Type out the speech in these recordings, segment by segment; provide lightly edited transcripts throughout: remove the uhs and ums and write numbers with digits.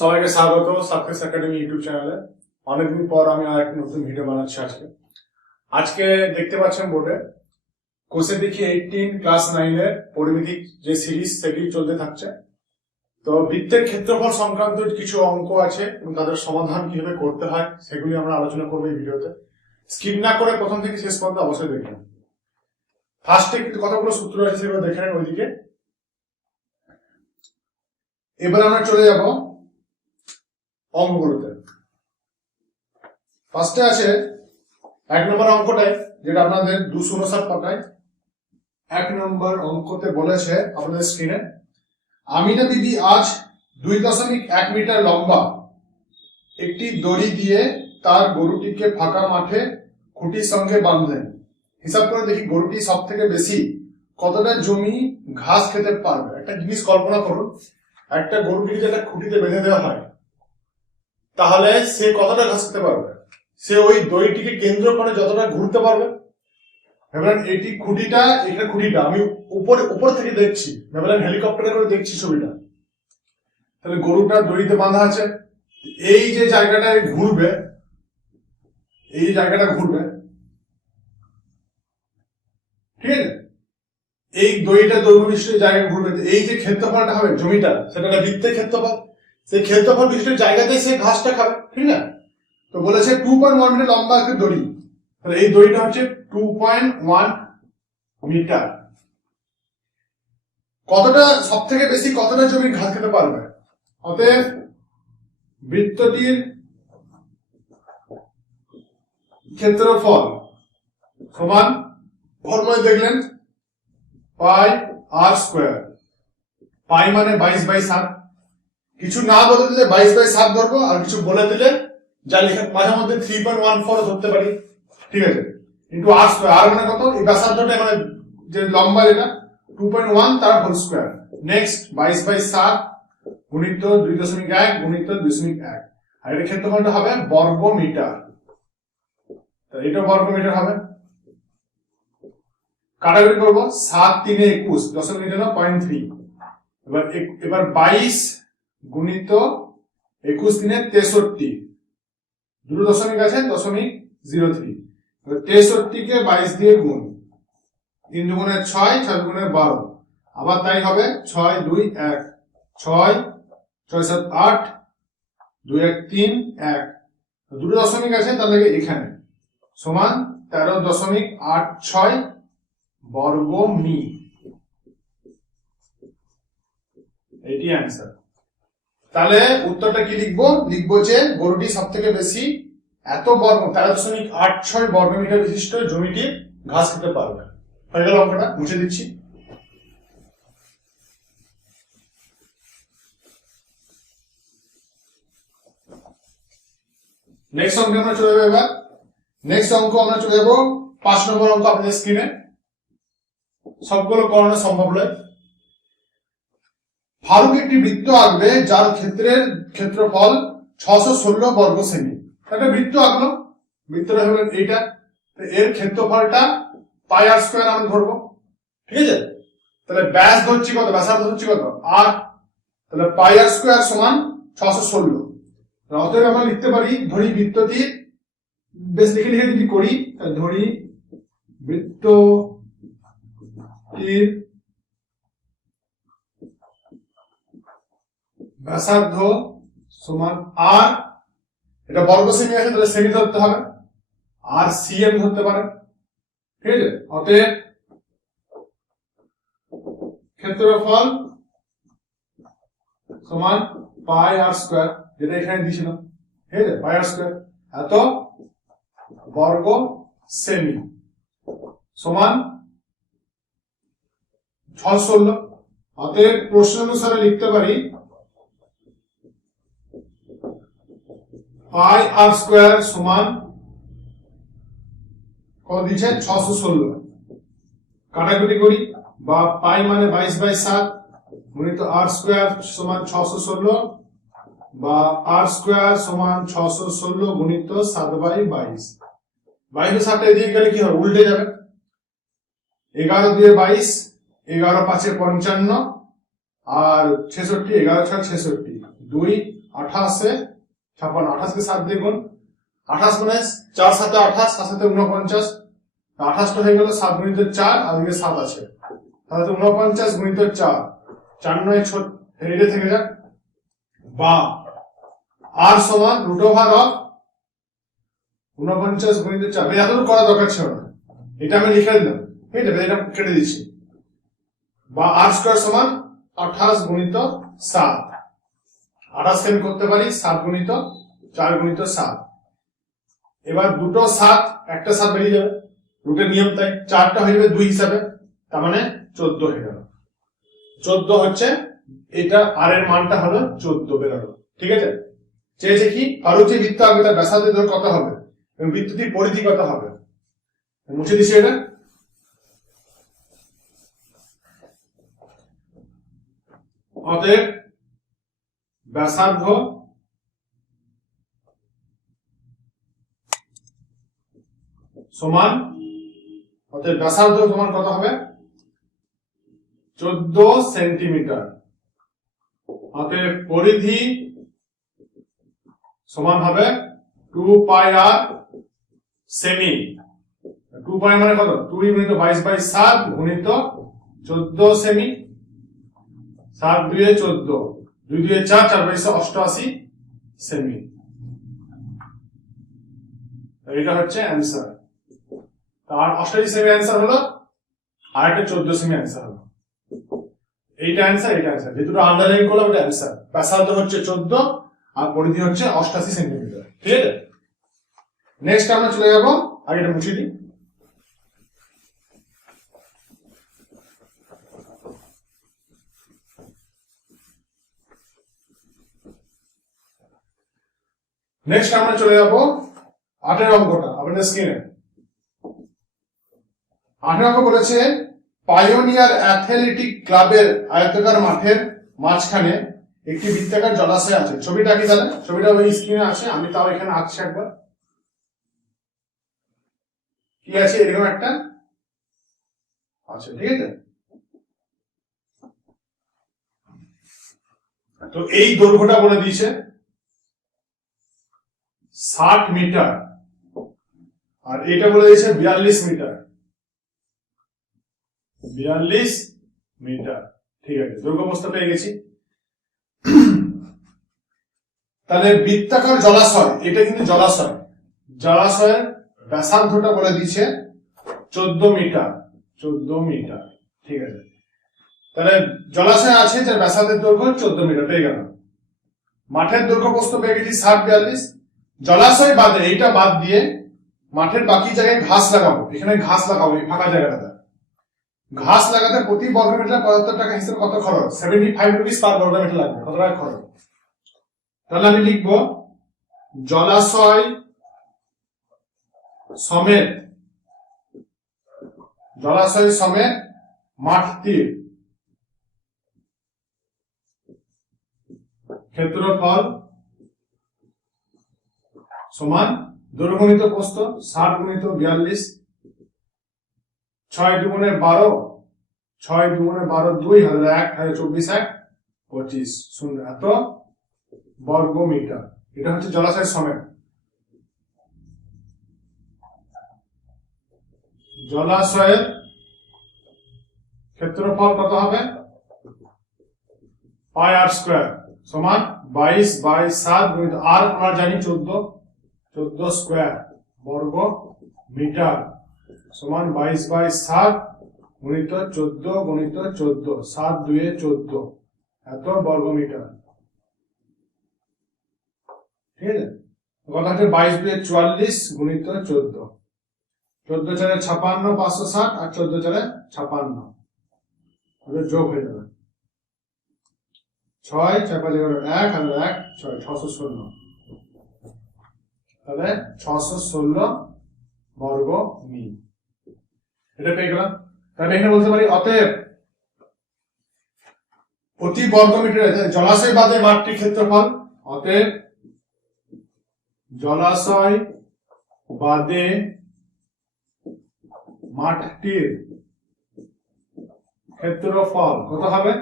সবাইকে স্বাগত success academy YouTube চ্যানেলে। অনেকদিন পর আমি আর একটা নতুন ভিডিও বানাচ্ছি। আজকে দেখতে পাচ্ছেন বোর্ডে কোষে দেখি 18 ক্লাস 9 এর পরিমিতিক যে সিরিজ সেটি চলতে থাকছে। তো বৃত্তের ক্ষেত্রফল সংক্রান্ত কিছু অঙ্ক আছে এবং তাদের সমাধান কিভাবে করতে হয় সেগুলি আমরা আলোচনা করবো এই ভিডিওতে। স্কিপ না করে প্রথম থেকে শেষ পর্যন্ত অবশ্যই দেখবেন। ফার্স্টে কতগুলো সূত্র আছে সেগুলো দেখে নেন ওইদিকে। এবার আমরা চলে যাব অঙ্কগুলোতে। ফার্স্টে আছে 1 নম্বর অঙ্কটাই, যেটা আপনাদের 259 পাতায় 1 নম্বর অঙ্কতে বলেছে আপনাদের স্ক্রিনে, আমিনা বিবি আজ 2.1 মিটার লম্বা একটি দড়ি দিয়ে তার গরুটিকে ফাঁকা মাঠে খুঁটির সঙ্গে বাঁধলেন। হিসাব করে দেখি গরুটি সব থেকে বেশি কতটা জমি ঘাস খেতে পারবে। একটা জিনিস কল্পনা করুন, একটা গরুটিকে যেটা খুঁটিতে বেঁধে দেওয়া হয় তাহলে সে কতটা ঘাস খেতে পারবে? সে ওই দড়িটিকে কেন্দ্র করে যতটা ঘুরতে পারবে। ভাবলেন এটি খুঁটিটা, এটা খুঁটিটা আমি উপর থেকে দেখছি, ভাবলেন হেলিকপ্টারে করে দেখছি ছবিটা। তাহলে গরুটা দড়িতে বাঁধা আছে, এই যে জায়গাটায় ঘুরবে, এই জায়গাটা ঘুরবে, ঠিক আছে, এই দড়িটা দৈর্ঘ্য বিশিষ্ট জায়গায় ঘুরবে। এই যে ক্ষেত্রফলটা হবে জমিটা, সেটা বৃত্তের ক্ষেত্রফল। সেই ক্ষেত্রফল বিশিষ্ট জায়গাতে সে ঘাসটা খাবে, ঠিক না? তো বলেছে 2.1 মিটার লম্বা একটা দড়ি, তাহলে এই দড়িটা হচ্ছে 2.1 মিটার। কতটা সব থেকে বেশি কতটা জমি ঘাস খেতে পারবে? অতএব বৃত্তটির ক্ষেত্রফল সমান ফর্মুলায় দেখলেন পাই আর স্কোয়ার। পাই মানে 22/7। কিছু না বলে দিলে 22/7 ধরবো, আর কিছু বলে দিলে যা লেখা মাঝে মধ্যে 3.14 ধরতে পারি, ঠিক আছে, ইন্টু আর স্কোয়ার। আর মানে কত? এই ব্যাসার্ধটা মানে যে লম্বা যেটা 2.1 তার হোল স্কোয়ার। নেক্সট 22/7 গুণিত 2.1 গুণিত 2.1, আর এর ক্ষেত্রফলটা হবে বর্গ মিটার। তাহলে এটা বর্গ মিটার হবে। কাটাকাটি করবো, 7 3 21 0.3। এবার 22 গুণিত 21 3 63, দুটো দশমিক আছে, 0.03। 63 কে 22 দিয়ে গুণ, 3 দুগুণে 6, 6 দুগুণে 12, আবার তাই হবে 6 2 1, 6 6 7 8, 2 1 3 1, দুটো দশমিক আছে, তার লাগে এখানে সমান 13.86 বর্গ মি। এটি অ্যান্সার। তাহলে উত্তরটা কি লিখবো? লিখবো যে গরুটি সব থেকে বেশি এত বর্গ 13.86 বর্গ মিটার বিশিষ্ট জমিটি ঘাস খেতে পারবে। হয়ে গেল অঙ্কটা, মুছে দিচ্ছি। নেক্সট অঙ্কে আমরা চলে যাবো। এবার নেক্সট অঙ্ক আমরা চলে যাবো 5 নম্বর অঙ্ক আপনাদের স্ক্রিনে। সবগুলো করানো সম্ভব নয়। ফারুক একটি বৃত্ত আঁকবে যার ক্ষেত্রফল 616 বর্গ সেমি। একটা বৃত্ত আঁকলো, বৃত্তটা হলো এইটা, এর ক্ষেত্রফলটা পাই আর স্কোয়ার আমি ধরবো, ঠিক আছে। তাহলে ব্যাস ধরছি কত, ব্যাসার্ধ ধরছি কত 8, তাহলে পাই আর স্কোয়ার সমান 616। অতএব আমরা লিখতে পারি, ধরি বৃত্তটির, বেশ লিখে লিখে যদি করি, ধরি বৃত্তটির ব্যাসার্ধ সমান আর, এটা বর্গ সেমি আছে তাহলে সেমি ধরতে হবে, আর সিএম ধরতে পারে, ঠিক আছে। অতএব ক্ষেত্রফল সমান পাই আর স্কোয়ার, যেটা এখানে দিয়েছিলাম, ঠিক আছে, পাই আর স্কোয়ার এত বর্গ সেমি সমান 616। অতএব প্রশ্ন অনুসারে লিখতে পারি পাই আর স্কোয়ার সমান কত দিচ্ছে 616। কাটাকুটি করি, বা পাই মানে 22/7 গুণিত আর স্কোয়ার সমান 616, বা আর স্কোয়ার সমান 616 গুণিত 7/22। 22/7 এদিকে গেলে কি হবে, উল্টে যাবে। 11 দিয়ে 22, 11 5 55, আর 66, 11 6 66, 2 28 56, 28 কে 7 দিয়ে গুণ, 28 মানে 4 7 28, 7 7 49, 28 টা হয়ে গেল 7 গুণিত 4 আর এদিকে 7 আছে, তাহলে 49 গুণিত 4, 4 9 6 এটা থেকে যাক, বা r সমান রুট ওভার অফ 49 গুণিত 4, এতটুকু করা দরকার ছিল না, এটা আমি লিখে দিলাম, ঠিক আছে, এটা কেটে দিচ্ছি, বা r স্কয়ার সমান 28 গুণিত 7, 28 কে আমি করতে পারি 7 গুণিত 4 গুণিত 7, এবার দুটো 7 একটা 7 বেরিয়ে যাবে, রুটের নিয়ম তাই, 4টা হয়ে যাবে 2 হিসাবে, তার মানে 14 হয়ে গেল, 14 হচ্ছে এটা, r এর মানটা হলো 14 বেরোলো, ঠিক আছে। চেয়েছে কি কারো যে বৃত্ত আঁকবে তার ব্যাসার্ধের দৈর্ঘ্য কত হবে এবং বৃত্তটির পরিধি কত হবে, মুছে দিচ্ছি এটা। অতএব ব্যাসার্ধ সমান, অতএব ব্যাসার্ধ সমান কত হবে 14 সেন্টিমিটার, অতএব পরিধি সমান হবে 2 পাই r সেমি, 2 পাই মানে কত 2 গুণিত 22/7 গুণিত 14 সেমি, 7 2 এ 14, 2 2 এ 4, 4 22 88 সেমি, এটা হচ্ছে অ্যান্সার। তার 88 সেমি অ্যান্সার হলো, আর একটা 14 সেমি অ্যান্সার হলো, এইটা অ্যান্সার, এটা অ্যান্সার, যেহেতু আন্ডারলাইন করলাম এটা অ্যান্সার। ব্যাসার্ধ হচ্ছে 14 আর পরিধি হচ্ছে 88 সেন্টিমিটার, ঠিক আছে। নেক্সট আমরা চলে যাব, আগে এটা মুছে দিই। নেক্সট আমরা চলে যাব 8 অঙ্কটা আপনাদের স্ক্রিনে। 8 অঙ্ক বলেছে পাইওনিয়ার অ্যাথলেটিক ক্লাবের আয়তাকার মাঠের মাঝখানে একটি বৃত্তাকার জলাশয় আছে। ছবিটা কি তাহলে, ছবিটা ওই স্ক্রিনে আছে, আমি তাও এখানে আঁকছি একবার। কি আছে এরকম একটা আছে, ঠিক আছে। তো এই দৈর্ঘ্যটা বলে দিয়েছে 60 মিটার, আর এটা বলে দিয়েছে 42 মিটার, 42 মিটার, ঠিক আছে। দৈর্ঘ্য প্রস্থ পেয়ে গেছি। তাহলে বৃত্তাকার জলাশয়, এটা কিন্তু জলাশয়, জলাশয়ের ব্যাসার্ধটা বলে দিয়েছে 14 মিটার, 14 মিটার, ঠিক আছে। তাহলে জলাশয় আছে যার ব্যাসার্ধের দৈর্ঘ্য 14 মিটার পেয়ে গেল। মাঠের দৈর্ঘ্য প্রস্থ পেয়ে গেছি 60 42, জলাশয় বাদে এইটা বাদ দিয়ে মাঠের বাকি জায়গায় ঘাস লাগাবো, এখানে ঘাস লাগাবো এই ফাঁকা জায়গাটাতে। ঘাস লাগাতে প্রতি বর্গমিটার 75 টাকা হিসেবে কত খরচ, 75 রুপিস পার বর্গমিটার লাগবে, কত টাকা খরচ। তাহলে আমি লিখবো জলাশয় সমেত, জলাশয় সমেত মাঠটির ক্ষেত্রফল সমান দৈর্ঘ্য গুণিত প্রস্থ 60 গুণিত 42, 6 দুগুণে 12, 6 দুগুণে 12 2 হলো 1, 24 1 25 শূন্য, এত বর্গ মিটার। এটা হচ্ছে জলাশয় সমেত। জলাশয়ের ক্ষেত্রফল কত হবে পাই আর স্কয়ার সমান 22/7 গুণিত আর আমরা জানি 14 স্কয়ার বর্গ মিটার সমান 22/7 গুণিত 14 গুণিত 14, 7 2 এ 14, এত বর্গ মিটার, ঠিক আছে। কথা হচ্ছে 22 2 এ 44 গুণিত 14, 14 4 56 560 আর 14 4 56, তাহলে যোগ হয়ে যাবে 6 4 5 1 আর 1 6 616, তাহলে 616 বর্গ মি, এটা পেয়ে গেলাম। তাহলে এখানে বলতে পারি অতএব প্রতি বর্গ মিটারে জলাশয় বাদে মাঠটির ক্ষেত্রফল, অতএব জলাশয় বাদে মাঠটির ক্ষেত্রফল কত হবে,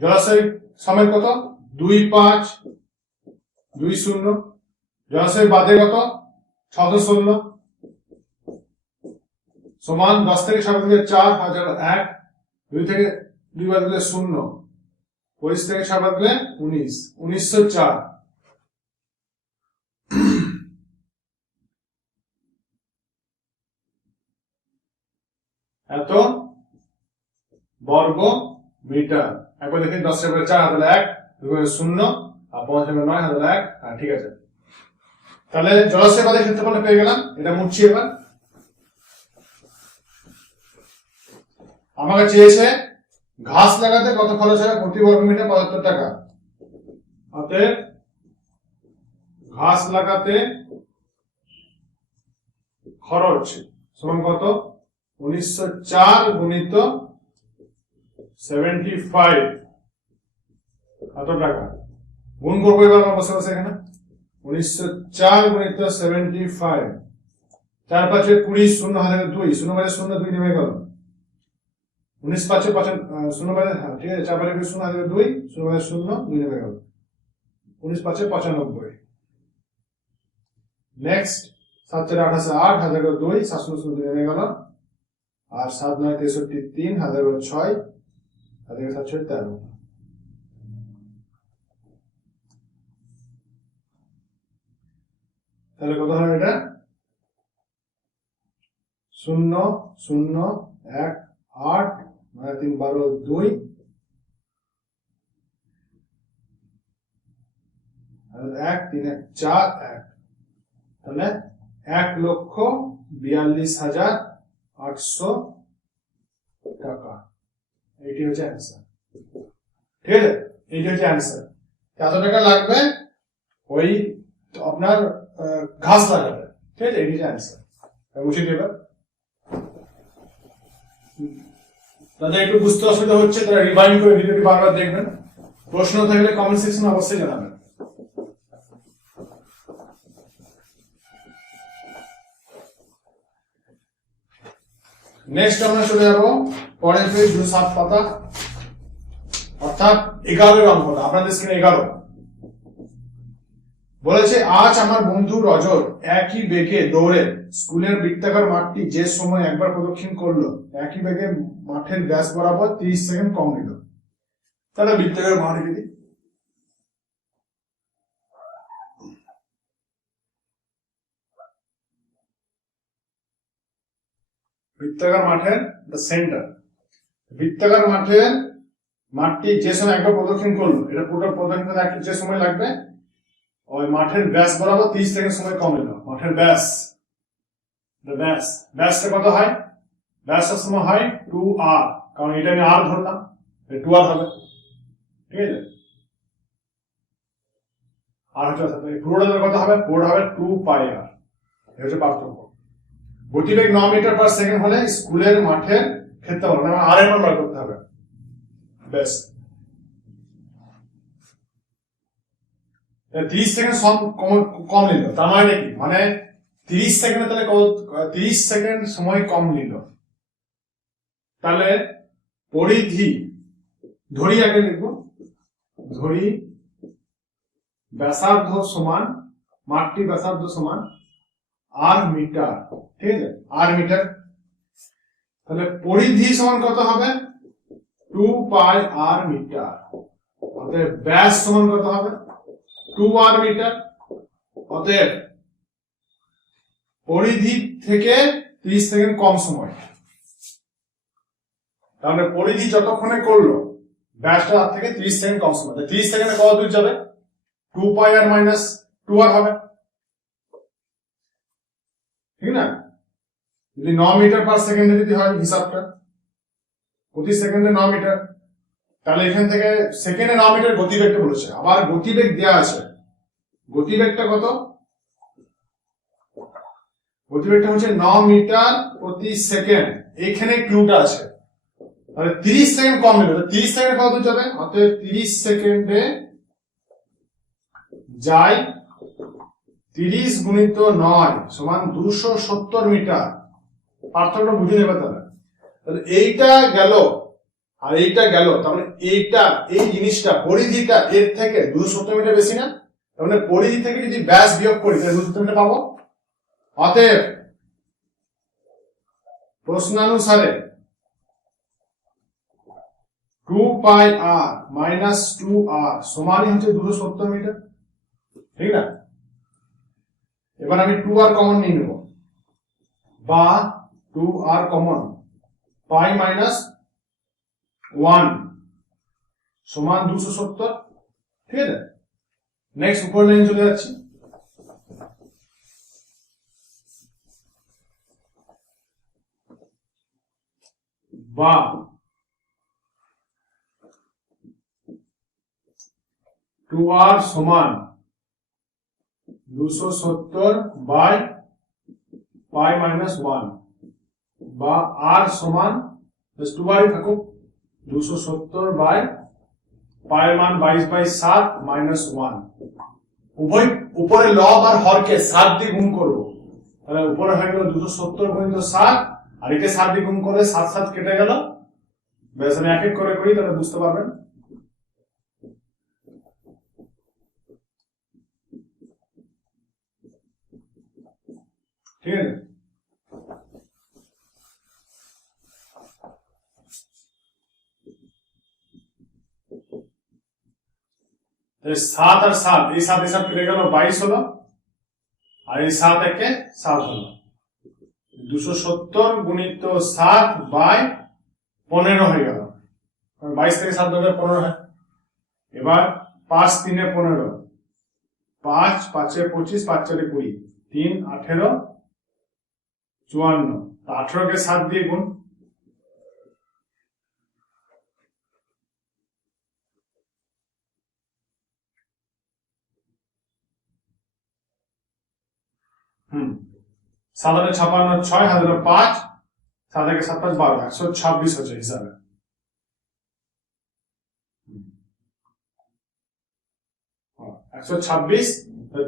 জলাশয় সমেত কত 2 5 2 0 জলাশয় বাদে কত 616 সমান 10 থেকে 7 দিলে 4 হাজার 1 2 থেকে 2 বাদ দিলে 0 25 থেকে 7 বাদ দিলে 19 1904 এত বর্গ মিটার। একবার দেখি 10 এর পরে 4 হাজার 1 2 এর 0 আর 5 এর 9 হাজার 1। হ্যাঁ ঠিক আছে, তাহলে জলাশয় বাদের ক্ষেত্রফল পেয়ে গেলাম। এটা মুছছি এবার। আমাকে চেয়েছে ঘাস লাগাতে কত খরচ হয় প্রতি বর্গ মিটার 75 টাকা। অতএব ঘাস লাগাতে খরচ সমান কত 1904 গুণিত 75 কত টাকা গুণ করবো এবার আমরা বসে বসে এখানে 1904 গুণিত 75 4 5 20 0 হাজার 2 0 বাজে 0 2 নেমে গেল 19 5 5 0 বাজে হ্যাঁ ঠিক আছে 4 বাজে 0 হাজার 2 0 বাজে 0 2 নেমে গেল 19 5 95। নেক্সট 7 4 28 8 হাজার 2 700 0 নেমে গেল আর 7 9 63 3 হাজার 6 হাজার 7 13। তাহলে কত হয় এটা 0 0 1 8 9 3 12 2 আর 1 3 1 4 1 তাহলে 1,42,800 টাকা। এইটি হচ্ছে অ্যান্সার। ঠিক আছে, এইটি হচ্ছে অ্যান্সার। কত টাকা লাগবে ওই আপনার ঘাস লাগাতে। ঠিক আছে, এইটি হচ্ছে অ্যান্সার। বুঝে দেবে তাদের একটু বুঝতে অসুবিধা হচ্ছে তারা রিভাইন্ড করে ভিডিওটি বারবার দেখবেন। প্রশ্ন থাকলে কমেন্ট সেকশনে অবশ্যই জানাবেন। নেক্সট আমরা চলে যাবো পরের পেজ 207 পাতা অর্থাৎ 11 অঙ্কটা আপনাদের স্ক্রিনে 11 বলেছে আজ আমার বন্ধু রজত একই বেগে দৌড়ে স্কুলের বৃত্তাকার মাঠটি যে সময় একবার প্রদক্ষিণ করলো একই বেগে মাঠের ব্যাস বরাবর 30 সেকেন্ড কম নিল। তাহলে বৃত্তাকার মাঠ এঁকে বৃত্তাকার মাঠের সেন্টার বৃত্তাকার মাঠের মাঠটি যে সময় একবার প্রদক্ষিণ করলো এটা পুরো প্রদক্ষিণ করতে যে সময় লাগবে ওই মাঠের ব্যাস বরাবর 30 সেকেন্ড সময় কম নিল। মাঠের ব্যাস ব্যাসটা কত হয় ব্যাসের সময় হয় 2r কারণ এটা আমি r ধরলাম 2r হবে। ঠিক আছে, আর হচ্ছে পুরোটা কত হবে পুরোটা হবে 2πr। এটা হচ্ছে পার্থক্য। গতিবেগ 9 মিটার পার সেকেন্ড হলে স্কুলের মাঠের ক্ষেত্রফল মানে আর এর মান বার করতে হবে। ব্যাস 30 সেকেন্ড কম নিল তার মানে কি মানে 30 সেকেন্ডে তাহলে 30 সেকেন্ড সময় কম নিল। তাহলে পরিধি ধরি আগে লিখবো ধরি ব্যাসার্ধ সমান মাঠটি ব্যাসার্ধ সমান আর মিটার। ঠিক আছে, আর মিটার। তাহলে পরিধি সমান কত হবে 2πr মিটার। অতএব ব্যাস সমান কত হবে 2r মিটার। অতএব পরিধি থেকে 30 সেকেন্ড কম সময়। তাহলে পরিধি যতক্ষণে করলো ব্যাসটা তার থেকে 30 সেকেন্ড কম সময়। 30 সেকেন্ডে কত দূর যাবে 2πr মাইনাস 2r হবে। ঠিক না, যদি 9 মিটার পার সেকেন্ডে যদি হয় হিসাবটা প্রতি সেকেন্ডে 9 মিটার তাহলে এখান থেকে সেকেন্ডে 9 মিটার গতিবেগটা বলেছে। আবার গতিবেগ দেওয়া আছে, গতিবেগটা কত গতিবেগটা হচ্ছে 9 মিটার প্রতি সেকেন্ড। এখানে ক্লুটা আছে। তাহলে 30 সেকেন্ড কম নিল 30 সেকেন্ড কত দূর যাবে অতএব 30 সেকেন্ডে যায় 30 গুণিত 9 সমান 270 মিটার। পার্থক্য বুঝে নেবে। তাহলে এইটা গেল আর এইটা গেল তাহলে এইটা এই জিনিসটা পরিধিটা এর থেকে 270 মিটার বেশি না। তার মানে পরিধি থেকে যদি ব্যাস বিয়োগ করি তাহলে সূত্রটা পাবো। অতএব প্রশ্নানুসারে 2πr মাইনাস 2r সমানই হচ্ছে 270 মিটার, ঠিক না? এবার আমি 2r কমন নিয়ে নেব, বা 2r কমন, পাই মাইনাস 1 সমান 270, ঠিক আছে? নেক্সট উপর লাইন চলে যাচ্ছি, বা 2r সমান 270 বাই পাই মাইনাস 1, বা r সমান 2r থাকুক 270 বাই পায়ের মান 22/7 মাইনাস 1। উভয় উপরে লব আর হরকে 7 দিয়ে গুণ করব, তাহলে উপরে হয়ে গেল 270 গুণিত 7, আর একে 7 দিয়ে গুণ করলে 7 7 কেটে গেল। বেশ, আমি এক এক করে করি তাহলে বুঝতে পারবেন। ঠিক আছে, সাত আর সাত, এই সাত এই সাত কেটে গেল, 22 হলো, আর এই 7 একে 7 হলো, 270 গুণিত 7 বাই 15 হয়ে গেল, 22 থেকে 7 ভাগে 15 হয়। এবার 5 3 15, 5 5 25, 5 4 20, 3 18 54, 18 কে 7 দিয়ে গুণ, সাধারণ 56 6 হাজার 5, 7 থেকে 7 5 12, 126 হচ্ছে হিসাবে। হ্যাঁ, 126,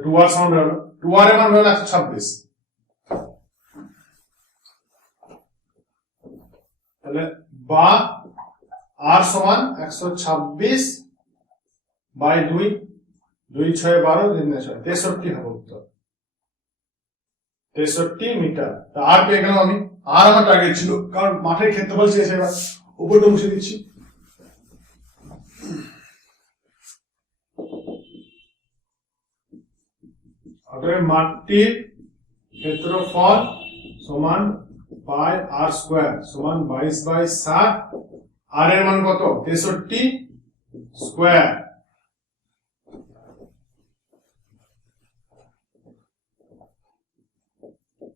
2r সমান হলো, 2r এর মান হলো 126, তাহলে বা r সমান 126 বাই 2, 2 6 12, 3 6 63 হবে উত্তর, 63 মিটার। তা আর পেয়ে গেলাম আমি, আর আমার টার্গেট ছিল, কারণ মাঠের ক্ষেত্রফল চেয়েছে, এবার উপরটা মুছে দিচ্ছি। অতএব মাঠটির ক্ষেত্রফল সমান পাই আর স্কোয়ার সমান 22/7, আর এর মান কত? 63 স্কোয়ার,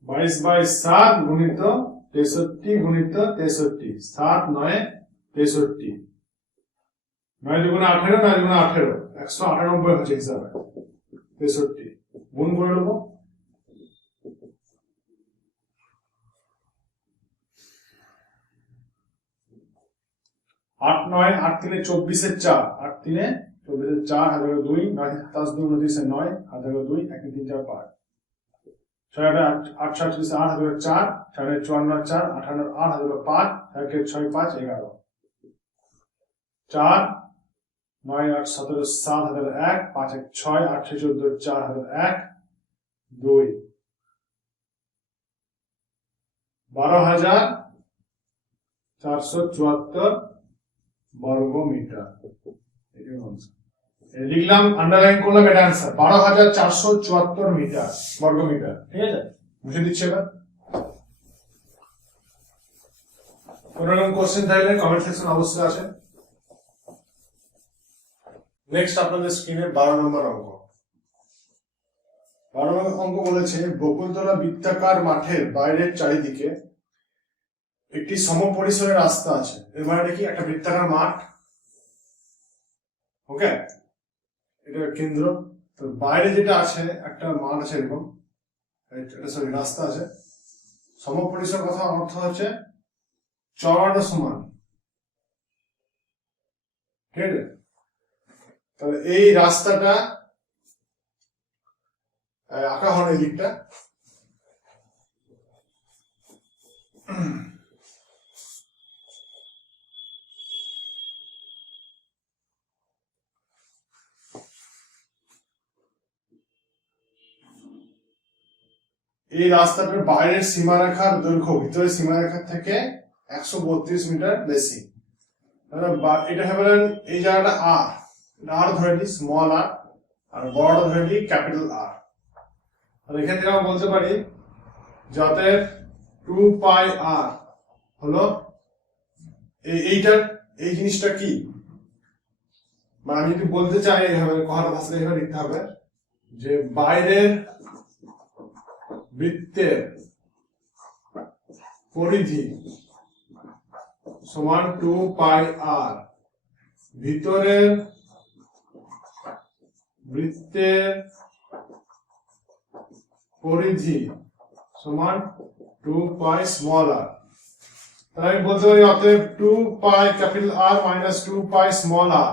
বাইশ বাই 7 গুণিত 63 গুণিত 63, 7 9 63, 9 দুগুণে 18, 9 দুগুণে 18, 198 হচ্ছে হিসাবে, 63 গুণ করে নেবো, 8 9 8 3 24 4, 8 3 24 4, হাতে 2, 9 27 2 29 9, হাতে 2, 1 3 4 5, 6 8 8 7 8, হাতে 4, 6 54 4, 58 8, হাতে 5, 6 5 11, 4 9 8 17 7, হাতে 1, 5 1 6, 8 6 14 4, হাতে 1 2, 12,474 বর্গ মিটার। লিখলাম, আন্ডারলাইন করলাম, এটা आंसर 12,474 মিটার বর্গ মিটার। ঠিক আছে, বুঝে দিচ্ছি। এবার কোন রকম কোশ্চেন থাকলে কমেন্ট সেকশন অবশ্যই আছে। নেক্সট আপনাদের স্ক্রিনে 12 নম্বর অঙ্ক। 12 নম্বর অঙ্ক বলেছে, বকুলতলা বৃত্তাকার মাঠের বাইরের চারিদিকে একটি সমপরিসরের রাস্তা আছে। এর মানে কি? একটা বৃত্তাকার মাঠ, ওকে, এটা কেন্দ্র, তো বাইরে যেটা আছে একটা মাঠ আছে, এরকম এটা সরি রাস্তা আছে। সমপরিসর কথা অর্থ হচ্ছে চওড়াটা সমান, ঠিক আছে? তাহলে এই রাস্তাটা আঁকা হলো এই দিকটা, এই রাস্তাটার বাইরের সীমারেখার দৈর্ঘ্য ভিতরের সীমারেখার থেকে 132 মিটার বেশি। এটা হবে এই জায়গাটা আর ধরে নিই স্মল আর বড় ধরে নিই ক্যাপিটাল আর। তাহলে এখান থেকে আমরা বলতে পারি যাতে 2 পাই আর হলো এইটার এই জিনিসটা কি, মানে আমি যদি বলতে চাই এইভাবে কথাটা ভাষাটা এইভাবে লিখতে হবে যে বাইরের বৃত্তের পরিধি সমান 2 পাই আর, ভিতরের বৃত্তের পরিধি সমান 2 পাই স্মল আর। তাহলে আমি বলতে পারি অতএব 2 pi capital R minus 2 pi small R,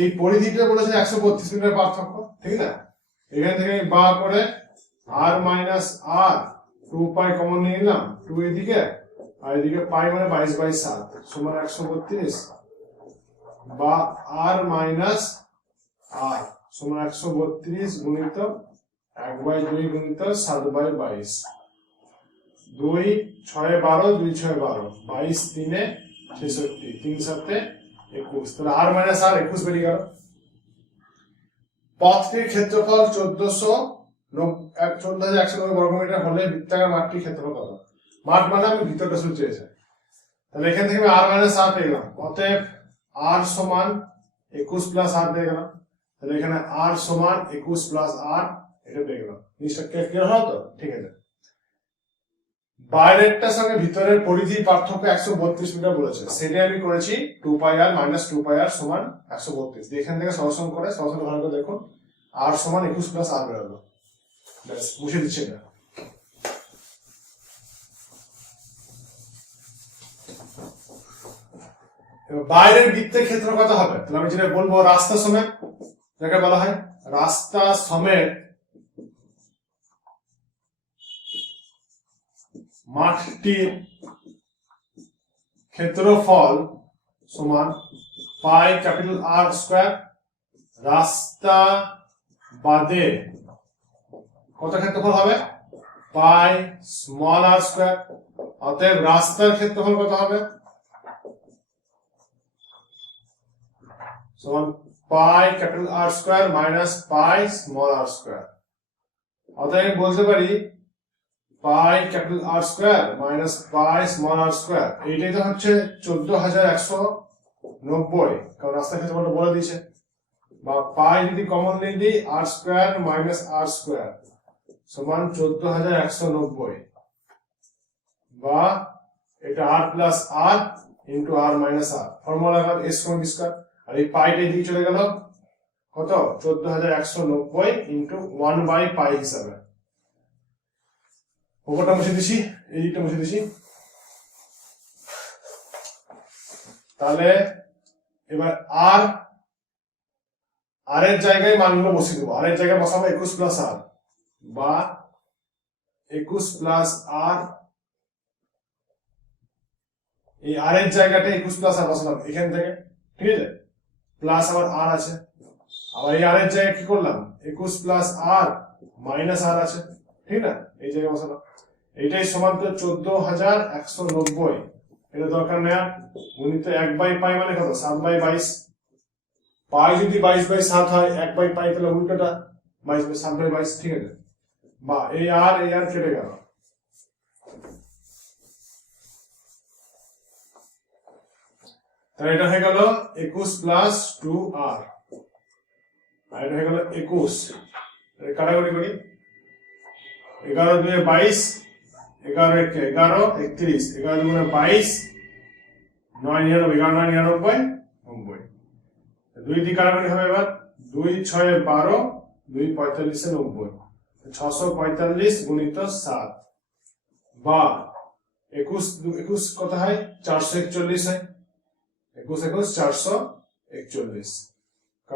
এই পরিধিটা বলেছে 132 মিটার পার্থক্য, ঠিক না? এখান থেকে বা করে আর মাইনাস আর 2 পাই কমন নিয়ে নিলাম, 2 এদিকে আর এদিকে পাই মানে 22/7 সমান 132 বা আর মাইনাস আর সমান 132 গুণিত 1/2 গুণিত 7/22, 2 6 12 2 6 12 22 3 66 3 7 21, তাহলে আর মাইনাস আর 21 বেরিয়ে গেল। পথটির ক্ষেত্রফল 14,190 বর্গমিটার হলে বৃত্তাকার মাঠটির ক্ষেত্রফল কত? মাঠ মানে আমি ভিতরটা শুধু চেয়েছি। তাহলে এখান থেকে আমি আর মাইনাস আর পেয়ে গেলাম, অতএব আর সমান 21 প্লাস আর পেয়ে গেলাম। তাহলে এখানে আর সমান 21 প্লাস আর, এটা পেয়ে গেলাম। জিনিসটা ক্লিয়ার হলো তো? ঠিক আছে। বাইরেরটার সঙ্গে ভিতরের পরিধি পার্থক্য 132 মিটার বলেছে, সেটাই আমি করেছি 2 পাই আর মাইনাস 2 পাই আর সমান 132। এখান থেকে সরাসরি করে সরাসরি ভালো করে দেখুন, আর সমান 21 প্লাস আর বেরোলো। ব্যাস, মুছে দিচ্ছি এটা। বাইরের বৃত্তের ক্ষেত্র কত হবে? তাহলে আমি যেটা বলবো রাস্তা সমেত, যাকে বলা হয় রাস্তা সমেত মাঠটির ক্ষেত্রফল সমান পাই ক্যাপিটাল আর স্কয়ার, রাস্তা বাদে কত ক্ষেত্রফল হবে? Pi small R square. অতএব রাস্তার ক্ষেত্রফল কত হবে? সমান pi capital R square minus pi small R square. অতএব বলতে পারি pi capital R square minus pi small R square, এইটাই তো হচ্ছে 14,190, কারণ রাস্তার ক্ষেত্রফলটা বলে দিয়েছে। বা পাই যদি কমন নিয়ে দিই আর স্কয়ার মাইনাস আর স্কয়ার সমান 14,190, বা এটা আর প্লাস আর ইন্টু আর মাইনাস আর, ফর্মুলা কার এস সমান স্কয়ার, আর এই পাইটা এদিকে চলে গেল কত? 14,190 ইন্টু 1/পাই হিসাবে। ওপরটা মুছে দিছি, এই দিকটা মুছে দিছি। তাহলে এবার আর এর জায়গায় মানগুলো বসিয়ে দেবো, আর এর জায়গায় বসাবো 21 প্লাস আর, বা 21 প্লাস আর, এই আর এর জায়গাটা 21 প্লাস আর বসালাম এখান থেকে, ঠিক আছে? প্লাস আবার আর আছে, আবার এই আর এর জায়গায় কি করলাম? 21 প্লাস আর মাইনাস আর আছে, ঠিক না? এই জায়গায় বসালাম। এটাই সমান তো 14,190, এটা দরকার নেই। গুণিত 1/পাই মানে কত? 7/22। পাই যদি 22/7 হয়, 1/পাই তাহলে উল্টোটা 7/22, ঠিক আছে? বা এই আর কেটে গেল, তাহলে এটা হয়ে গেল 21 প্লাস 2 আর, আর এটা হয়ে গেল 21। কাটাকুটি করি, 11 2 22, 11 1 11 31, 11 2 22, 9 11 9 99 90। দুই দিকে কাটাকুটি হবে এবার, 2 6 12, 2 45 90, 645 গুণিত 7, বা 21 কত হয়? 441 হয়। 21 21 441, 20 20 400,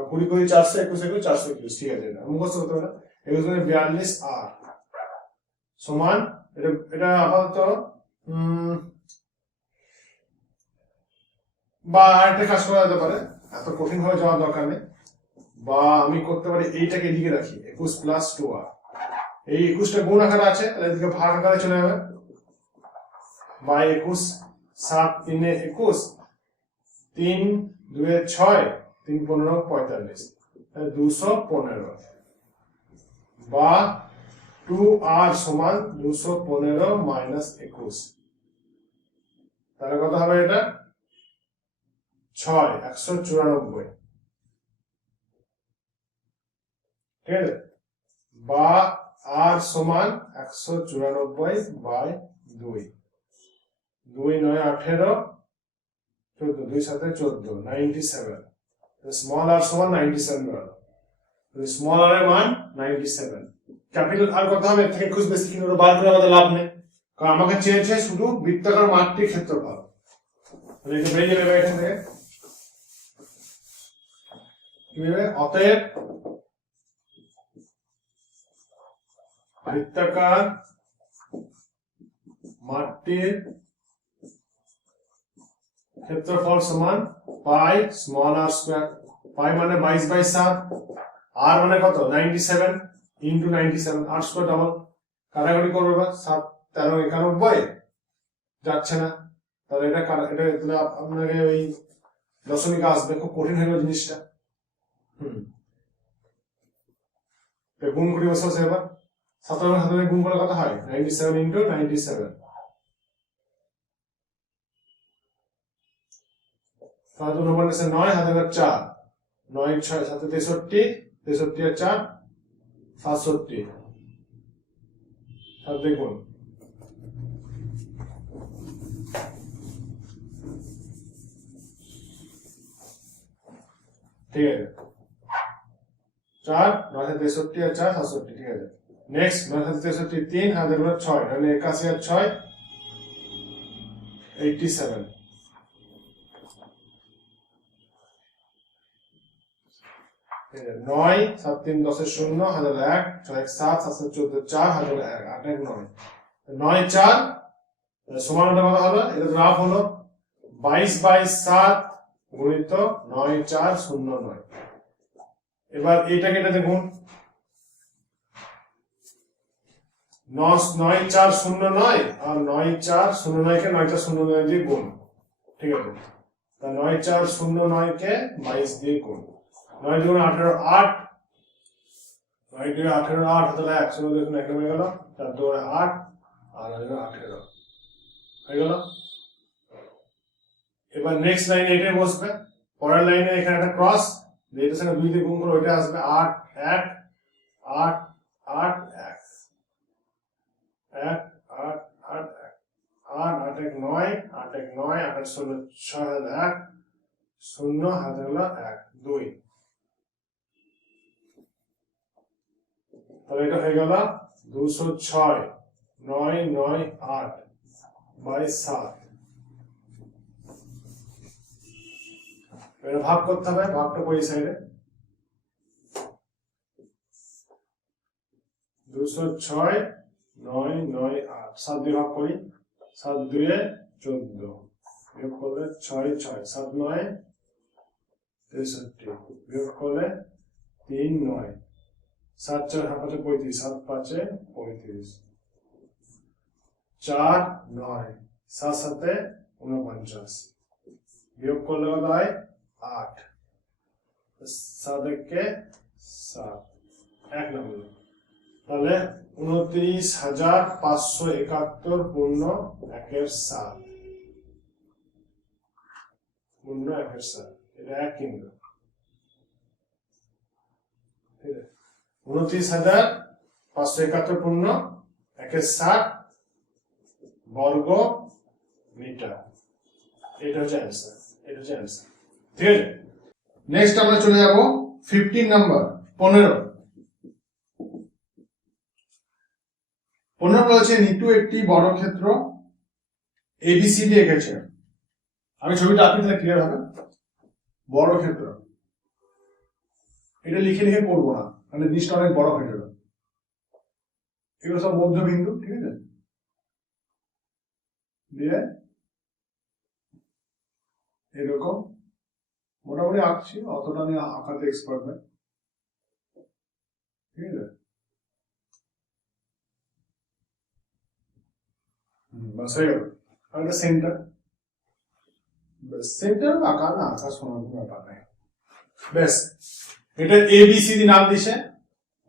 21 21 441, ঠিক আছে? এটা মুখস্থ করতে হবে না। 21 42 আর সমান, এটা আপাতত বা আরেকটা কাজ করা যেতে পারে, এত কঠিন হয়ে যাওয়ার দরকার নেই। বা আমি করতে পারি এইটাকে এদিকে রাখি, 21 প্লাস 2 আর, এই 21টা গুণ আকারে আছে, তাহলে এদিকে ভাগ আকারে চলে যাবে। বাই 21, 7 3 21, 3 2 6, 3 15 45, তাহলে 215 বা 2r সমান 215 মাইনাস 21, তাহলে কত হবে এটা 6 194, ঠিক আছে, বা r সমান 194 বাই 2, 2 9 18, 14, 2 7 14, 97, স্মল r সমান 97 হলো, স্মল r এর মান 97। ক্যাপিটাল আর কত হবে, এর থেকে খুব বেশি কিন্তু বার করে আমাদের লাভ নেই, কারণ আমাকে চেয়েছে শুধু বৃত্তাকার মাঠটির ক্ষেত্রফল। তাহলে এটা বেরিয়ে যাবে এখান থেকে, কি হবে, অতএব বৃত্তাকার মাঠটির ক্ষেত্রফল সমান পাই স্মল r স্কয়ার। পাই মানে 22/7, আর মানে কত 97 ইনটু 97, r স্কয়ার ডবল, কাটাকাটি করবে বা 7 13 91 যাচ্ছে না, তাহলে এটা তাহলে আপনাকে ওই দশমিক আসবে, খুব কঠিন হয়ে গেল জিনিসটা। গুণ করি বসে এবার 17 সাথে গুণ করলে কত হয় 97 ইনটু 97, তাহলে 2 9 হাতে 4, 9 6 7 63, 63 আর 4 67, সাথে গুণ, ঠিক আছে, 4 9 63 আর 4 67, ঠিক আছে। নেক্সট 9 63 3 হাতে 6, মানে 81 আর 6 87, 9 7 3 10 0 হাজার 1 6 1 7 7 14 4 হাজার 1 8 1 9, 9 4 সমান কত হবে, এটা তো রাফ হলো 22/7 গুণিত 9 4 0 9। এবার এটাকে এটাতে গুণ, 9 4 0 9 আর 9 4 0 9 কে 9 4 0 9 দিয়ে গুণ, ঠিক আছে, তা 9 4 0 9 কে 22 দিয়ে গুণ, 9 2 18 8, 9 2 18 8 তাহলে 100 দেখুন এক হয়ে গেল, 4 2 8 আর 18 হয়ে গেল। এবার নেক্সট লাইনে এটাই বসবে, পরের লাইনে এখানে একটা ক্রস, এটার সঙ্গে 2 দিয়ে গুণ করে ওইটা আসবে 8 1 8 8 1 1 8 8 1 8 8 1 9 8 1 9 8 16 6 1 0 হাতে হলো 1 2, তাহলে এটা হয়ে গেল 206 9 9 8 বাই 7। এটা ভাগ করতে হবে, ভাগটা করি সাইডে, 206 9 9 8, 7 দিয়ে ভাগ করি, 7 2 14, বিয়োগ করলে 6 6, 7 9 63, বিয়োগ করলে 3 9, 7 4 5 35, 7 5 35, 4 9, 7 7 49, বিয়োগ করলে কত হয় 8, 7 1 7, 1 নম্বর, তাহলে 29,571 পূর্ণ 1 7 পূর্ণ 1 7, এটা 1 কিন্তু, ঠিক আছে, 29,571 পূর্ণ 1 7 বর্গ মিটার, এটা হচ্ছে অ্যান্সার, এটা হচ্ছে অ্যান্সার, ঠিক আছে। নেক্সট আমরা চলে যাব 15 নাম্বার 15 বলেছে নিটু একটি বর্গক্ষেত্র এবিসিডি এঁকেছে, আমি ছবিটা আঁকি তাহলে ক্লিয়ার হবে। বর্গক্ষেত্র এটা লিখে লিখে করবো না, মানে জিনিসটা অনেক বড় হয়ে যাবে, এগুলো সব মধ্যবিন্দু, ঠিক আছে, দিয়ে এরকম মোটামুটি আঁকছি, অতটা আমি আঁকাতে এক্সপার্ট নই, ঠিক আছে। বাস হয়ে গেল। আর এটা সেন্টার, সেন্টার আঁকা না আঁকা শোনার কোনো ব্যাপার নাই। বেশ, এটা ABCD নাম দিছে।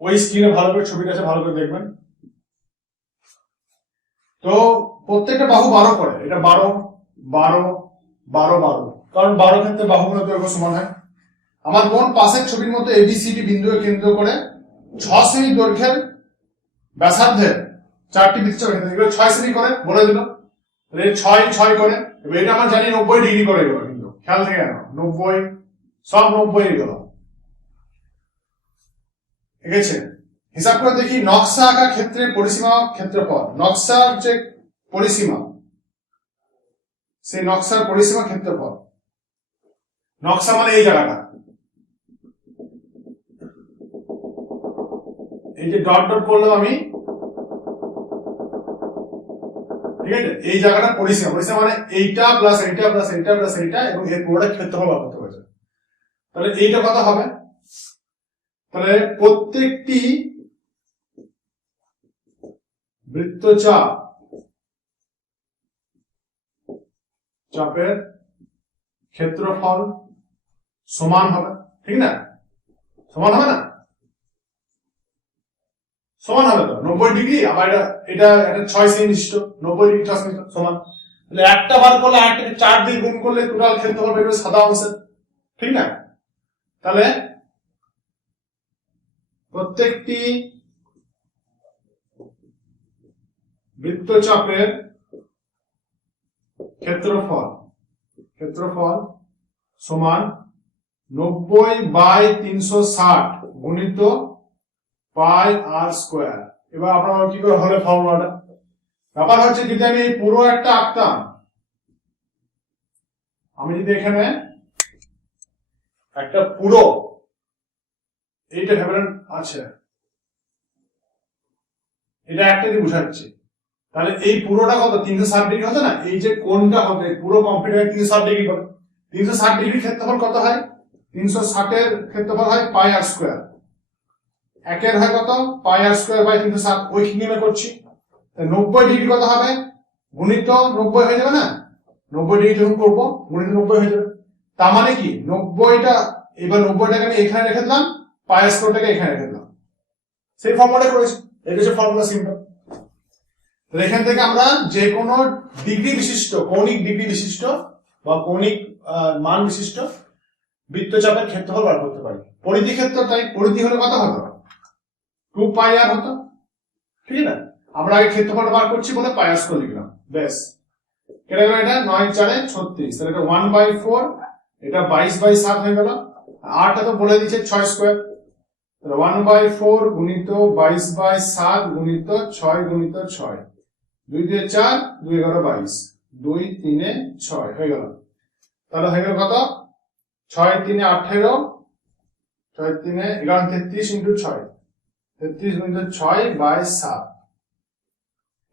ওই স্ক্রিনে ভালো করে ছবিটা আছে, ভালো করে দেখবেন। তো প্রত্যেকটা বাহু 12 করে, এটা 12 12 12 12, কারণ 12 ক্ষেত্রে বাহুগুলোর দৈর্ঘ্য সমান হয়। আমার বোন পাশের ছবির মতো ABCD বিন্দুকে কেন্দ্র করে 6 সেমি দৈর্ঘ্যের ব্যাসার্ধের 4টি বৃত্তচাপ এঁকেছে। এগুলো 6 সেমি করে বলে দিল, তাহলে 6 6 করে। এবার এটা আমরা জানি 90 ডিগ্রি করে গেল, কিন্তু খেয়াল থেকে জানো 90, সব 90 গেল। ঠিক আছে, হিসাব করে দেখি নকশা আঁকা ক্ষেত্রের পরিসীমা ক্ষেত্রফল। নকশার যে পরিসীমা, সেই নকশার পরিসীমা ক্ষেত্রফল। নকশা মানে এই জায়গাটা, এই যে ডট ডট করলাম আমি, ঠিক আছে, এই জায়গাটা পরিসীমা। পরিসীমা মানে এইটা প্লাস এইটা প্লাস এইটা প্লাস এইটা, এবং এর পুরোটা ক্ষেত্রফল বার করতে হয়েছে। তাহলে এইটা কত হবে? তাহলে প্রত্যেকটি বৃত্তচাপ চাপের ক্ষেত্রফল সমান হবে, ঠিক না? সমান হবে না? সমান হবে তো, 90 ডিগ্রি। আবার এটা 6 সেমি বিশিষ্ট, 90 ডিগ্রি 6 সেমি সমান। তাহলে একটা বার করলে আরেকটাকে 4 দিয়ে গুণ করলে টোটাল ক্ষেত্রফল বের হবে সাদা অংশের, ঠিক না? তাহলে প্রত্যেকটি বৃত্তচাপের ক্ষেত্রফল সমান 90/360 গুণিত পাই আর স্কয়ার। এবার আপনারা কি করে হলে ফর্মুলাটা? ব্যাপার হচ্ছে, যদি আমি পুরো একটা আঁকতাম, আমি যদি এখানে একটা পুরো এইটা ভেবেন আছে, এটা একটা দিয়ে বুঝাচ্ছি, তাহলে এই পুরোটা কত? 360 ডিগ্রি হতো না? এই যে কোণটা হবে পুরো কমপ্লিট হয় 360 ডিগ্রি করে। 360 ডিগ্রি ক্ষেত্রফল কত হয়? 360 এর ক্ষেত্রফল হয় পাই আর স্কয়ার। একের হয় কত? পাই আর স্কয়ার বাই 360। ওই নিয়মে করছি। 90 ডিগ্রি কত হবে? গুণিত 90 হয়ে যাবে না? 90 ডিগ্রি যখন করবো গুণিত 90 হয়ে যাবে। তার মানে কি 90টা, এবার 90টাকে আমি এখানে রেখে দিলাম, পাই আর স্কয়ারটাকে এখানে রেখে দিলাম, সেই ফর্মুলাটা করেছি। এটা হচ্ছে ফর্মুলা, সিম্পল। এখান থেকে আমরা যে কোনো ডিগ্রি বিশিষ্ট, কৌণিক ডিগ্রি বিশিষ্ট বা কৌণিক মান বিশিষ্ট বৃত্তচাপের ক্ষেত্রফল বার করতে পারি। পরিধি ক্ষেত্র, তাই পরিধি হলে কত হতো? 2 পাই আর হতো, ঠিক না? আমরা আগে ক্ষেত্রফল বার করছি বলে পাই আর স্কয়ার লিখলাম। বেশ, কেটে গেল। এটা 9 4 36, তাহলে এটা 1/4, এটা 22/7 হয়ে গেল। আরটা তো বলে দিচ্ছে 6 স্কয়ার, তাহলে 1/4 গুণিত 22/7 গুণিত 6 গুণিত 6, 2 2 4, 2 11 22, 2 3 6 হয়ে গেল। তাহলে হয়ে গেল কত? 6 3 18, 6 3 11 33 ইন্টু 6, 33 গুণিত 6/7।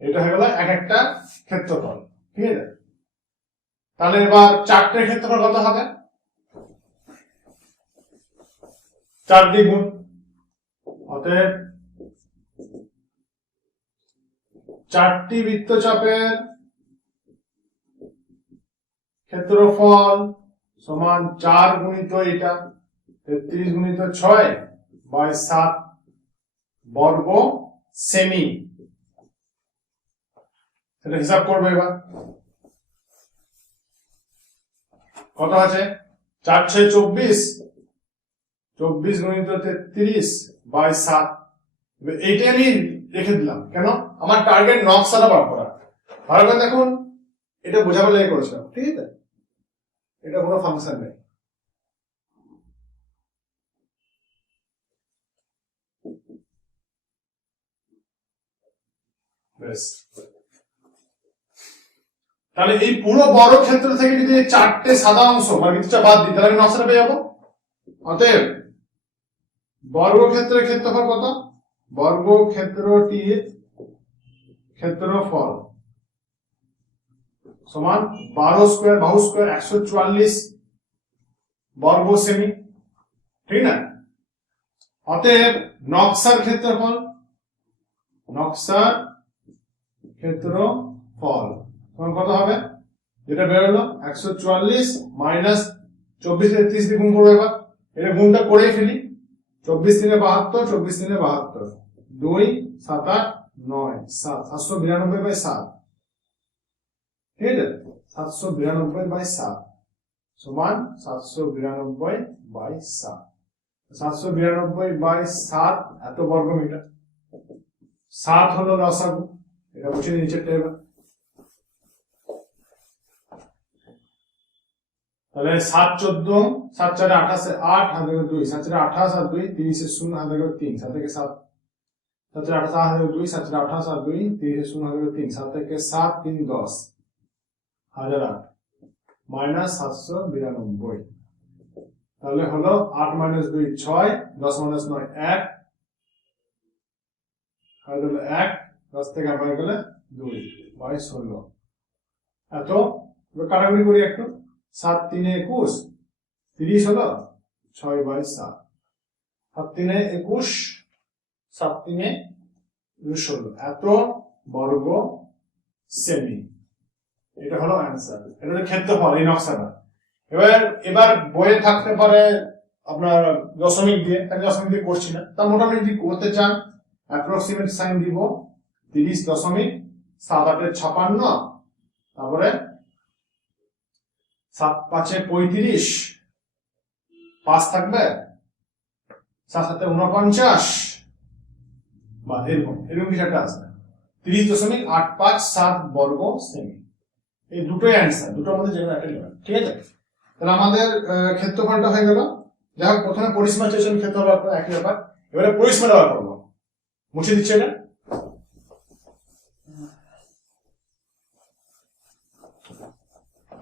এটা হয়ে গেল এক একটা ক্ষেত্রফল, ঠিক আছে? তাহলে এবার চারটের ক্ষেত্রফল কত হবে? 4 দিয়ে গুণ, অতএব 4টি বৃত্তচাপের ক্ষেত্রফল সমান 4 গুণিত এটা 33 গুণিত 6/7 বর্গ সেমি। সেটা হিসাব করবো। এবার কত আছে? 4 6 24, 24 গুণিত 33/7। এইটাই আমি রেখে দিলাম, কেন? আমার টার্গেট নকশাটা বার করা। ভালো করে দেখুন, এটা বোঝাবার লেগে করেছিলাম, ঠিক আছে? এটা কোনো ফাংশন নেই। বেশ, তাহলে এই পুরো বড় ক্ষেত্র থেকে যদি 4টে সাদা অংশ মানে বৃত্তচাপ বাদ দিই, তাহলে আমি নকশাটা পেয়ে যাবো। অতএব বর্গক্ষেত্রের ক্ষেত্রফল কত? বর্গক্ষেত্রটির ক্ষেত্রফল সমান 12 স্কয়ার, বাহু স্কয়ার 144 বর্গ সেমি, ঠিক না? অতএব নকশার ক্ষেত্রফল ফল। তখন কত হবে? যেটা বেরোলো 144 মাইনাস 24 33 দিয়ে গুণ করবো। এবার এটা গুণটা করেই ফেলি। 24 3 72, 24 3 72, 2 7 8 9 7, 792/7। ঠিক আছে, 792/7 সমান 792/7। 792/7 এত বর্গমিটার। 7 হলো লসাগু, এটা বসে নিচের টেবিল। তাহলে 7 14 7 4 28 8 হাত থেকে 2 7 4 28 আর 2 30 0 হাত থেকে 3 7 থেকে 7 7 4 28 হাত থেকে 2 7 4 28 আর 2 30 0 হাত থেকে 3 7 থেকে 7 3 10 1008 মাইনাস 792। তাহলে হলো 8 মাইনাস 2 6, 10 মাইনাস 9 1, আর হলো 1, 10 থেকে 8 গেলে 2 22 হলো। এত কাটাকুটি করি একটু। 7 3 21 30 হলো 6/7। 7 3 21 7 3 16 এত বর্গ সেমি। এটা হলো অ্যান্সার। এটা হলো ক্ষেত্রফল এই নকশাটা। এবার বইয়ে থাকতে পারে আপনার দশমিক দিয়ে, আমি দশমিক দিয়ে করছি না। তা মোটামুটি যদি করতে চান অ্যাপ্রক্সিমেট সাইন দিব 30.7856, তারপরে 7 5 35, 5 থাকবে, 7 7 49 বা এরকম কিছু একটা আসবে। 30.857 বর্গ সেমি। এই দুটোই অ্যান্সার, দুটোর মধ্যে যেকোনো একটা নেবেন। ঠিক আছে, তাহলে আমাদের ক্ষেত্রফলটা হয়ে গেল। যাই হোক, প্রথমে পরিসীমা চেয়েছেন, ক্ষেত্রফল একই ব্যাপার। এবারে পরিসীমা ব্যবহার করবো। মুছে দিচ্ছে এটা।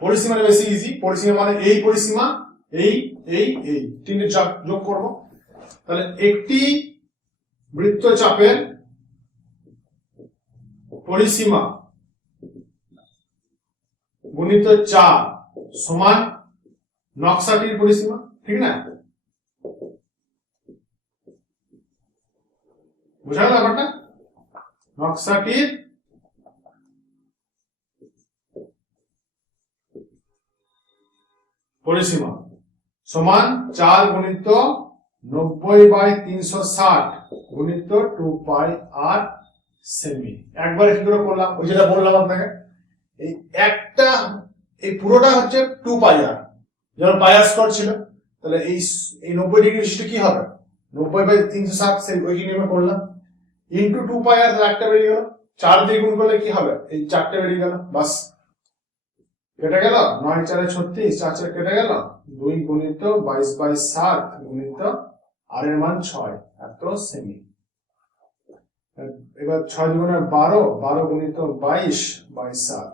পরিসীমাটা বেশি ইজি। পরিসীমা মানে এই পরিসীমা, এই এই এই তিনটে যোগ করব। তাহলে একটি বৃত্তচাপের পরিসীমা গুণিত 4 সমান নকশাটির পরিসীমা। ঠিক না? বোঝা গেল ব্যাপারটা? নকশাটির পরিসীমা সমান 4 গুণিত 90/360 গুণিত 2πr সেমি। একবার কি করে করলাম, ওই যেটা বললাম আপনাকে, এই একটা এই পুরোটা হচ্ছে 2πr, যেমন পাইয়ার স্কোয়ার ছিল। তাহলে এই 90 ডিগ্রি বিশিষ্ট কি হবে 90/360, সেই ওই নিয়মে করলাম, ইন্টু 2πr, একটা বেরিয়ে গেল। 4 দিয়ে গুণ করলে কি হবে, এই 4টে বেরিয়ে গেল। বাস কেটে গেল, 9 4 36, 4 4 কেটে গেল, 2 গুণিত 22/7 গুণিত আর এর মান 6 এত সেমি। এবার 6 দুগুণে 12, 12 গুণিত 22/7,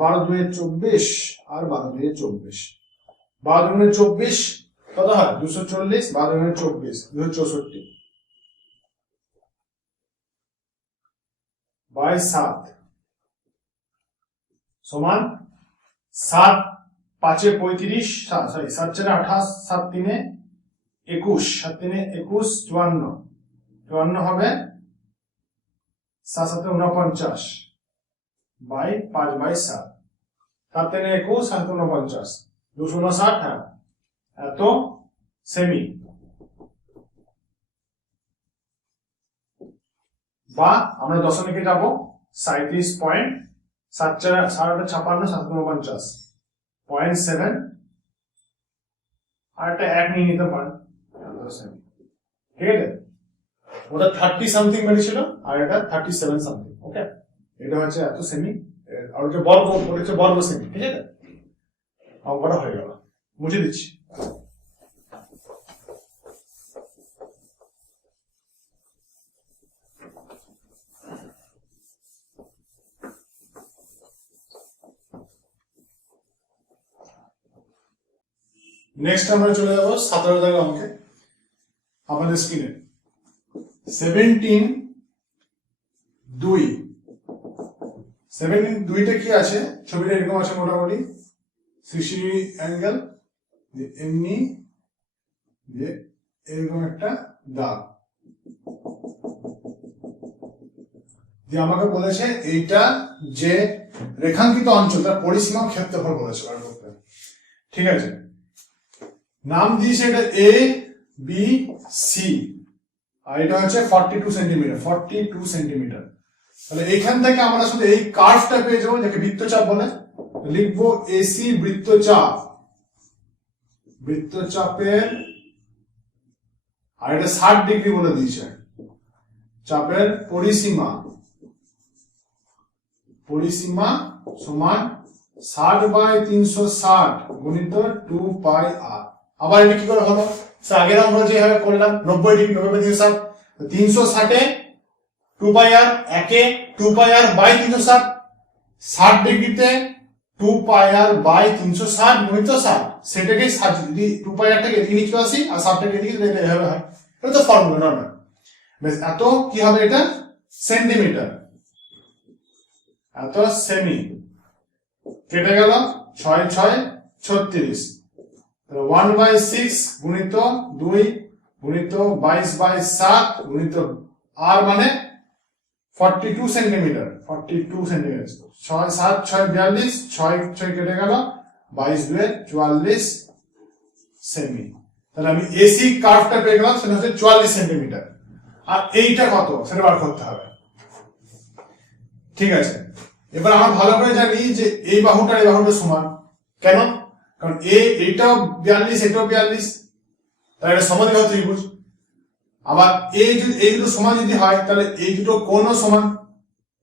12 2 24 আর 12 2 24, 12 দুগুণে 24 কত হয় 240, 12 দুগুণে 24 264 7 সমান 7 5 35, 7 4 28, 7 3 21, 7 3 21 54, 54 হবে 7 7 49 বাই 5/7, 7 3 21, 7 49 259, হ্যাঁ এত সেমি। বা আমরা দশমিকে যাব 37.7 আর একটা 1 নিয়ে নিতে পারেন। ঠিক আছে, ওটা 30 সামথিং বেরিয়েছিল আর এটা 37 সামথিং। ওকে, এটা হচ্ছে এত সেমি, আর হচ্ছে বর্গ, ওটা হচ্ছে বর্গ সেমি। ঠিক আছে, অঙ্কটা হয়ে গেল। মুছে দিচ্ছি। নেক্সট আমরা চলে যাবো 17 দাগের অঙ্কে। আমাদের স্ক্রিনে 17(2). 17(2)টা কি আছে, ছবিটা এরকম আছে মোটামুটি 60 অ্যাঙ্গেল, এমনি দিয়ে এরকম একটা দাগ। দিয়ে আমাকে বলেছে এইটা যে রেখাঙ্কিত অঞ্চল তার পরিসীমা ক্ষেত্রফল বলেছে বার করতে। ঠিক আছে, নাম দিয়েছে এটা এ বি সি, আর এটা হচ্ছে 42 সেন্টিমিটার, 42 সেন্টিমিটার। তাহলে এইখান থেকে আমরা শুধু এই কার্ভটা পেয়ে যাবো, যাকে বৃত্তচাপ বলে। লিখবো এসি বৃত্তচাপ, বৃত্তচাপের, আর এটা 60 ডিগ্রি বলে দিয়েছে, চাপের পরিসীমা, পরিসীমা সমান 60/360 গুণিত 2 পাই আর। আবার এটা কি করে হলো? আগের আমরা যেভাবে করলাম 90 ডিগ্রি, 90/360, 360 2 পাই আর, একে 2 পাই আর বাই 360, 60 ডিগ্রিতে 2 পাই আর বাই 360 গুণিত 60, সেটাকে 2 পাই আরটাকে এদিকে নিচে আসি আর 60টাকে এদিকে নিতে হবে, হয় এটা তো ফর্মুলা নরমাল। বেশ, এত কি হবে? এটা সেন্টিমিটার, এত সেমি, কেটে গেল 6 6 36, 1/6 গুণিত 2 গুণিত 22/7 গুণিত আর মানে 42 সেন্টিমিটার, 42 সেন্টিমিটার। 6 7 6 42, 6 6 কেটে গেল, 22 2 44 সেমি। তাহলে আমি এসি কার্ভটা পেয়ে গেলাম, সেটা হচ্ছে 44 সেন্টিমিটার। আর এইটা কত সেটা বার করতে হবে। ঠিক আছে, এবার আমরা ভালো করে জানি যে এই বাহুটা এই বাহুটা সমান। কেন? কারণ এইটাও 42, এটাও 42, তাহলে এটা সমদ্বিবাহু ত্রিভুজ। আবার এই দুটো সমান যদি হয় তাহলে এই দুটো কোণও সমান,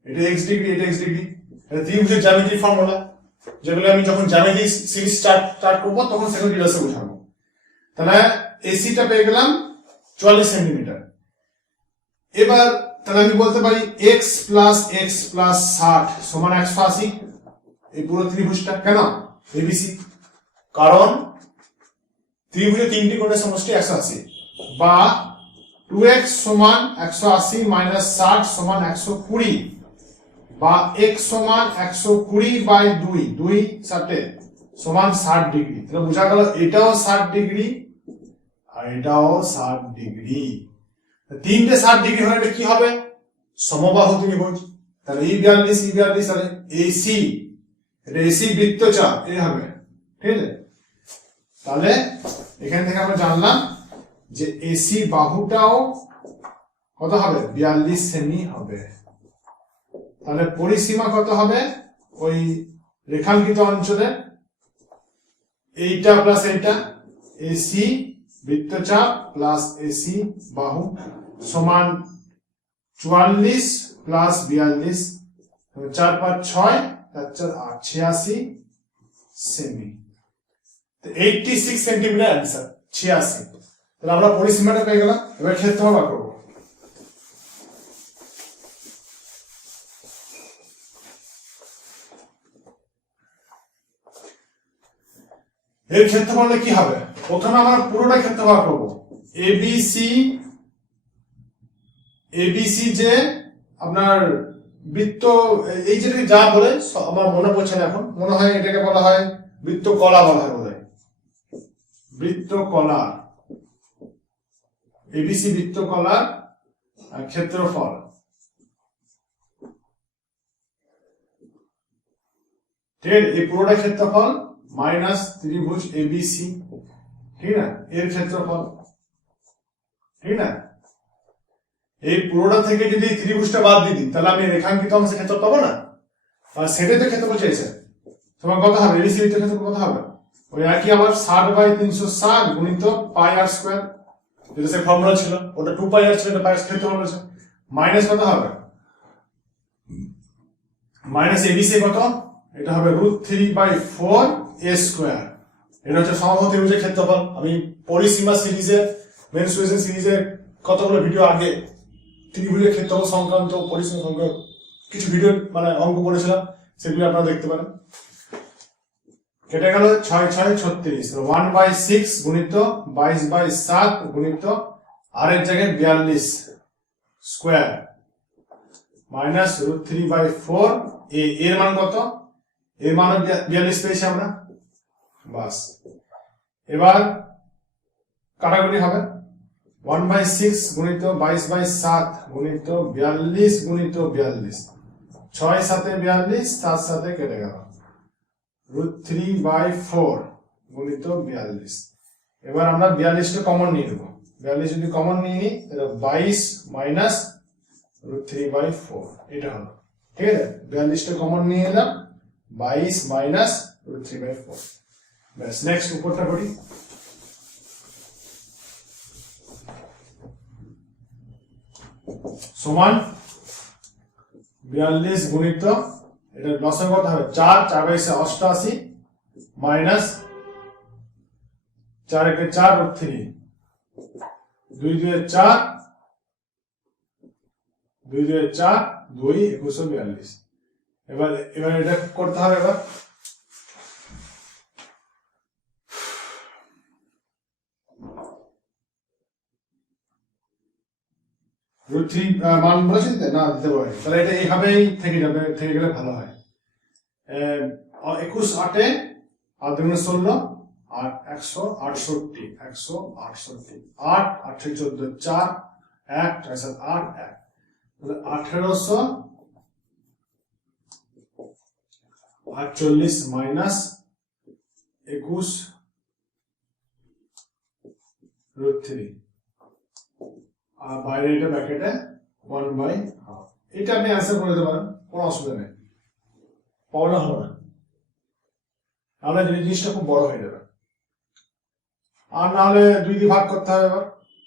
এটা x ডিগ্রি, এটা x ডিগ্রি। এটা ত্রিভুজের জ্যামিতিক ফর্মুলা, যেগুলো আমি যখন জ্যামিতি সিরিজ স্টার্ট করব তখন সেগুলো ডিটেইলসে বোঝাবো। তাহলে এসিটা পেয়ে গেলাম 44 সেন্টিমিটার। এবার তাহলে আমি বলতে পারি x প্লাস x প্লাস 60 সমান 180, এই পুরো ত্রিভুজটা। কেন? এবিসি, কারণ ত্রিভুজের তিনটি কোণের সমষ্টি 180, বা 2x সমান 180 মাইনাস 60 সমান 120, বা x সমান 120/2, 2 60 সমান 60 ডিগ্রি। তাহলে বোঝা গেল এটাও 60 ডিগ্রি আর এটাও 60 ডিগ্রি। তিনটে 60 ডিগ্রি হলে এটা কি হবে? সমবাহু ত্রিভুজ। তাহলে এই 42 এই 42, তাহলে এসি, এটা এসি বৃত্তচাপ এই হবে। ঠিক আছে, তাহলে এখান থেকে আমরা জানলাম যে এসি বাহুটাও কত হবে? 42 সেমি হবে। তাহলে পরিসীমা কত হবে? ওই রেখাঙ্কিত অঞ্চলে এইটা প্লাস এইটা, এসি বৃত্তচাপ প্লাস এসি বাহু সমান 44 প্লাস 42, 4 5 6 4 4 8 86 সেমি। 86 centimetre answer, 86। তাহলে আমরা পরিসীমাটা পেয়ে গেলাম। এবার ক্ষেত্রফল বার করব। এর ক্ষেত্রফল কি হবে? প্রথমে আমরা পুরোটা ক্ষেত্রফল করব। এবিসি যে আপনার বৃত্ত, এই যে যা বলে আমার মনে পড়ছে না এখন, মনে হয় এটাকে বলা হয় বৃত্তকলা বলা হয় বোধহয়, বৃত্তকলা, এবিসি বৃত্তকলার ক্ষেত্রফল। ঠিক আছে, এই পুরোটা ক্ষেত্রফল মাইনাস ত্রিভুজ এবিসি, ঠিক না, এর ক্ষেত্রফল। ঠিক না, এই পুরোটা থেকে যদি ত্রিভুজটা বাদ দিয়ে দিই তাহলে আমি রেখাঙ্কিত অংশের ক্ষেত্র পাবো না, আর সেটাই তো ক্ষেত্রফল চাইছে। তোমার কত হবে? এবিসি বৃত্তের ক্ষেত্রফল কত হবে? ওই একই আবার 60/360 গুণিত পাই আর স্কয়ার, যেটা সে ফর্মুলা ছিল, ওটা 2 পাই আর ছিল, এটা পাই আর ক্ষেত্রফল হয়েছে। মাইনাস কত হবে? মাইনাস এবিসি কত? এটা হবে √3/4 a স্কয়ার। এটা হচ্ছে সমবাহু ত্রিভুজের ক্ষেত্রফল। আমি পরিসীমা সিরিজে, মেনসুরেশন সিরিজে কতগুলো ভিডিও আগে ত্রিভুজের ক্ষেত্রফল সংক্রান্ত, পরিসীমা সংক্রান্ত কিছু ভিডিও মানে অঙ্ক করেছিলাম, সেগুলো আপনারা দেখতে পারেন। কেটে গেল 6 6 36, 1/6 গুণিত 22/7 গুণিত আর এর জায়গায় 42 স্কয়ার মাইনাস √3/4 এর মান কত? এর মান 42 পেয়েছি আমরা। বাস, এবার কাটাকুটি হবে। 1/6 গুণিত 22/7 গুণিত 42 গুণিত 42, 6 7 42, 7 7 কেটে গেল, √3/4 গুণিত 42। এবার আমরা 42 কে কমন নিয়ে নেব। 42 যদি কমন নিয়ে নিই তাহলে 22 মাইনাস √3/4 এটা হলো, ঠিক আছে। 42 টা কমন নিয়ে এলাম, 22 মাইনাস √3/4। ব্যাস, নেক্সট উপরটা করি। সমান 42 গুণিত, এটা লসাগু কত হবে, 4, 4/88 মাইনাস 4 একে 4 √3, 2 2 4, 2 2 4, 2 2142। এবার এটা করতে হবে। এবার √3 মান বলেছেন না, দিতে পারি, তাহলে এটা এইভাবেই থেকে যাবে, থেকে গেলে ভালো হয়। 21 8 আর 2 16 আর 168, 168, 8 8 14 4, 1 4 7 8 1, তাহলে 1848 মাইনাস 21 √3, আর বাইরে এটা ব্র্যাকেটে 1/2। এটা আপনি অ্যান্সার করে দিতে পারেন, কোনো অসুবিধা নেই, প্রবলেম হবে না। তাহলে জিনিসটা খুব বড় হয়ে যাবে। আর না হলে 2 দিয়ে ভাগ করতে হবে, এবার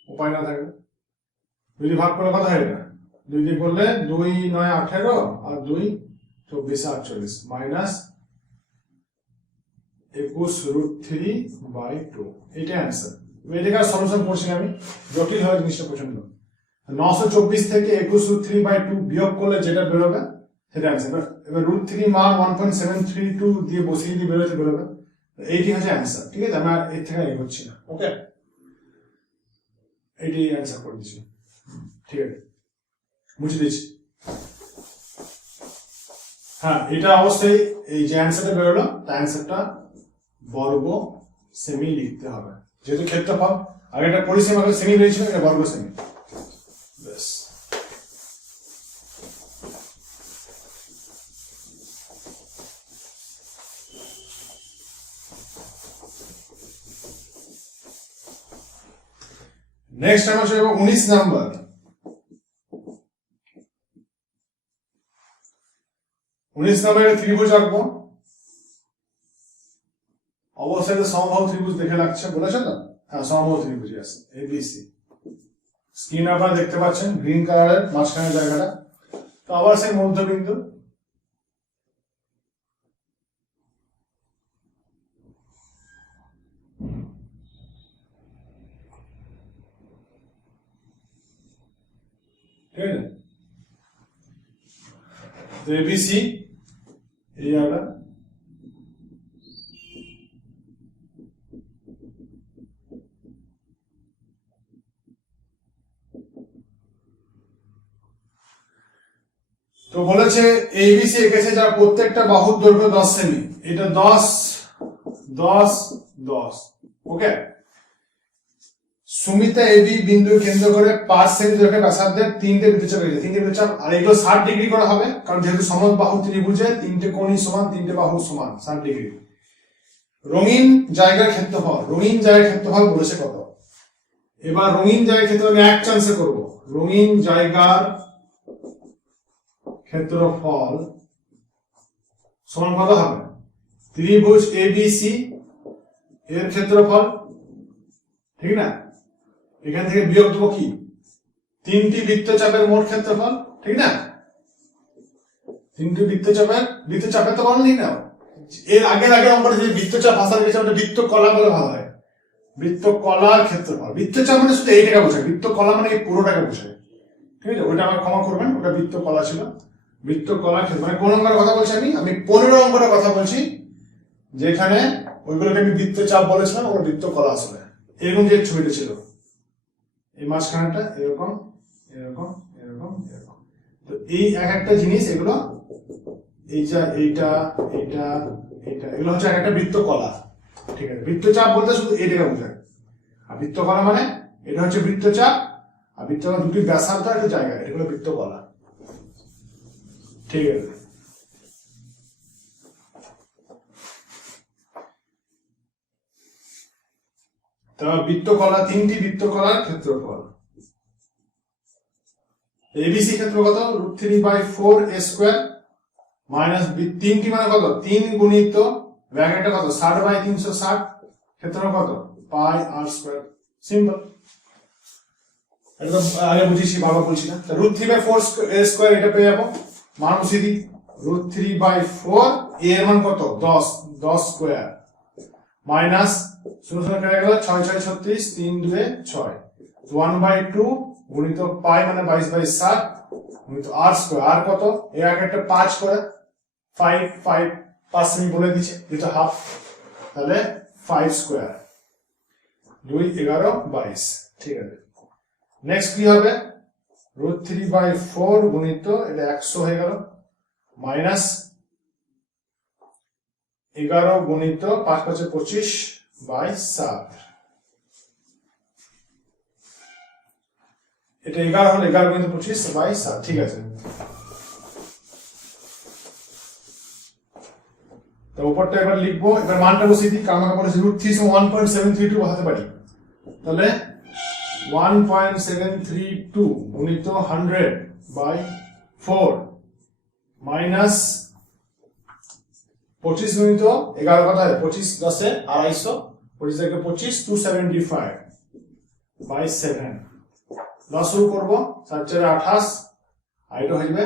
উপায় না থাকবে। 2 দিয়ে ভাগ করলে কথা হয়ে যাবে, 2 দিয়ে করলে 2 9 18 আর 2 24 48 মাইনাস 21 √3/2, এটা অ্যান্সার। এটাকে সলিউশন করছি আমি, জটিল হয় জিনিসটা প্রচন্ড। 924 থেকে 21 √3/2 বিয়োগ করলে যেটা বেরোবে সেটা অ্যান্সার। এবার √3 মান 1.732 দিয়ে বসিয়ে দিয়ে বেরোবে, এইটি হচ্ছে অ্যান্সার, ঠিক আছে। আমি আর এর থেকে এগোচ্ছি না, ওকে, এইটি অ্যান্সার করে দিচ্ছি, ঠিক আছে, মুছে দিচ্ছি। হ্যাঁ, এটা অবশ্যই এই যে অ্যান্সারটা বেরোলো তার অ্যান্সারটা বর্গ সেমি লিখতে হবে, যেহেতু ক্ষেত্রফল আগে একটা পরিসীমা সেমি বেরিয়েছিল, এটা বর্গ সেমি। ব্যাস, নেক্সট আমরা চলে যাব 19 নাম্বার। 19 নাম্বারে ত্রিভুজ আঁকবো। অবশ্যই তো সমবাহু ত্রিভুজ দেখে লাগছে, বলেছেন না? হ্যাঁ, সমবাহু ত্রিভুজ আছে, এবিসি। স্ক্রিনে আপনারা দেখতে পাচ্ছেন গ্রিন কালারের মাঝখানের জায়গাটা, তো আবার সেই মধ্যবিন্দু। ঠিক আছে, তো এবিসি এই জায়গাটা, তো বলেছে এবিসি এঁকেছে যার প্রত্যেকটা বাহুর দৈর্ঘ্য 10 সেমি, এটা 10 10 10, ওকে। সুমিতা এবি বিন্দু কেন্দ্র করে 5 সেমি দৈর্ঘ্যের ব্যাসার্ধের 3টে বৃত্তচাপ এঁকেছে, 3টে বৃত্তচাপ, আর এগুলো 60 ডিগ্রি করা হবে, কারণ যেহেতু সমবাহু ত্রিভুজে 3টে কোণই সমান, 3টে বাহু সমান, 60 ডিগ্রি। রঙিন জায়গার ক্ষেত্রফল, রঙিন জায়গার ক্ষেত্রফল বলেছে কত। এবার রঙিন জায়গার ক্ষেত্রফল আমি এক চান্সে করব। রঙিন জায়গার ক্ষেত্রফল সমান কত হবে, ত্রিভুজ এবিসি এর ক্ষেত্রফল, ঠিক না, এখান থেকে বিয়োগ দেবো কি, 3টি বৃত্তচাপের মোট ক্ষেত্রফল, ঠিক না। 3টি বৃত্তচাপের তো বলেনি না, এর আগের অঙ্কটা যে বৃত্তচাপ ভাষা লিখেছে ওটা বৃত্তকলা বলে ভালো হয়, বৃত্তকলার ক্ষেত্রফল। বৃত্তচাপ মানে শুধু এইটাকে বোঝায়, বৃত্তকলা মানে এই পুরোটাকে বোঝায়, ঠিক আছে। ওটা আমার ক্ষমা করবেন, ওটা বৃত্তকলা ছিল। বৃত্তকলার ক্ষেত্র মানে কোন অঙ্কের কথা বলছি আমি 15 অঙ্কের কথা বলছি, যেখানে ওইগুলোকে আমি বৃত্তচাপ বলেছিলাম, ওটা বৃত্তকলা আসলে। এরকম যে ছবিটা ছিল, এই মাঝখানটা এরকম এরকম এরকম এরকম, তো এই এক একটা জিনিস, এগুলো এইটা এইটা এইটা এইটা, এগুলো হচ্ছে একটা বৃত্তকলা, ঠিক আছে। বৃত্তচাপ বলতে শুধু এইটাকে বোঝায়, আর বৃত্তকলা মানে এটা হচ্ছে বৃত্তচাপ, আর বৃত্তচাপ দুটি ব্যাসার্ধ একটা জায়গা, এটা হলো বৃত্তকলা। ঠিক আছে, বৃত্তকলা, তিনটি বৃত্তকলার ক্ষেত্রফল। এবিসি ক্ষেত্র কত? √3/4a² মাইনাস তিনটি মানে কত? 3 গুণিত ব্র্যাকেটে কত? 60/360, ক্ষেত্র কত? πr²। সিম্পল, এটা তো আগে বুঝিয়েছি, বাবা বলছি না। √3/4a² এটা পেয়ে যাবো, মান বসিয়ে দিই। √3/4, এর মান কত? 10 মাইনাস 0 0 কেটে গেল, 6 6 36, 3 2 6, 1/2 গুণিত পাই মানে 22/7 গুণিত r², আর কত? এই একটা 5 করে 5 আমি বলে দিচ্ছি, যেটা হাফ, তাহলে 5², 2 11 22। ঠিক আছে, নেক্সট কি হবে? √3/4 গুণিত এটা 100 হয়ে গেল, মাইনাস 11 গুণিত 5 5 25/7, এটা 11 হলো 11 গুণিত 25/7। ঠিক আছে, তো উপরটা এবার লিখবো, এবার মানটা বসিয়ে দিই, কারণ আমাকে বলেছে √3 1.732 বসাতে পারি, তাহলে 1.732 গুণিত 100/4 মাইনাস 25 গুণিত 11 কত হয়? 25 10 250, 25 থেকে 25 275/7। লস শুরু করবো, 7 4 28, আর এটা হয়ে যাবে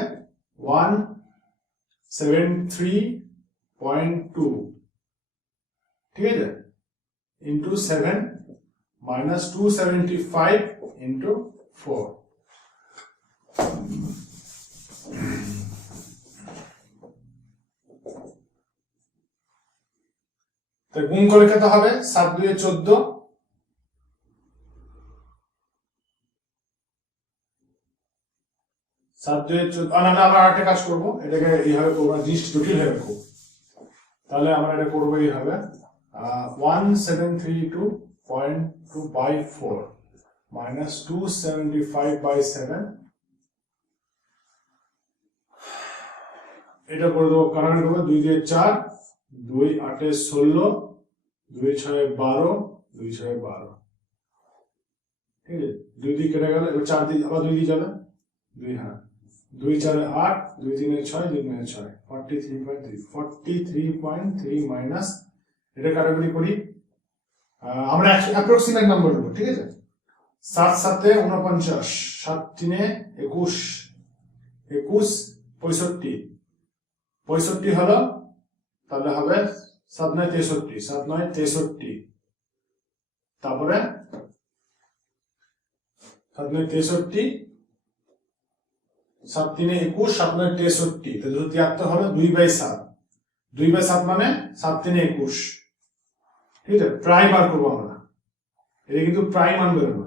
173.2। ঠিক আছে, ইন্টু 7 মাইনাস 275 ইন্টু 4। তো গুণ করে কত হবে? 7 2 14, 7 2 14। আমরা আরেকটা কাজ করবো, এটাকে এইভাবে করবো, জিনিস জটিল হবে খুব, তাহলে আমরা এটা করবো এইভাবে, 173.2/4 মাইনাস 275/7, এটা করে দেবো, কারণ করবো 2 2 4, 2 8 16, 2 6 12, 2 6 12। ঠিক আছে, 2 2 কেটে গেল, এবার 4 দিয়ে আবার 2 দিয়ে যাবে, 2 হ্যাঁ, 2 4 8, 2 3 6, 2 9 6, 43.3 মাইনাস, এটা কাটাকুটি করি, আমরা অ্যাপ্রক্সিমেট নাম্বার দেবো। ঠিক আছে, 7 7 49, 7 3 21, 21 65, 65 হলো, তাহলে হবে 7 9 63, 7 9 63, তারপরে 7 9 63, 7 3 21, 7 9 63, তাহলে 273 হলো 2/7, 2/7 মানে 7 3 21। ঠিক আছে, প্রাইম বার করবো আমরা, এটা কিন্তু প্রাইম মান বেরোবে।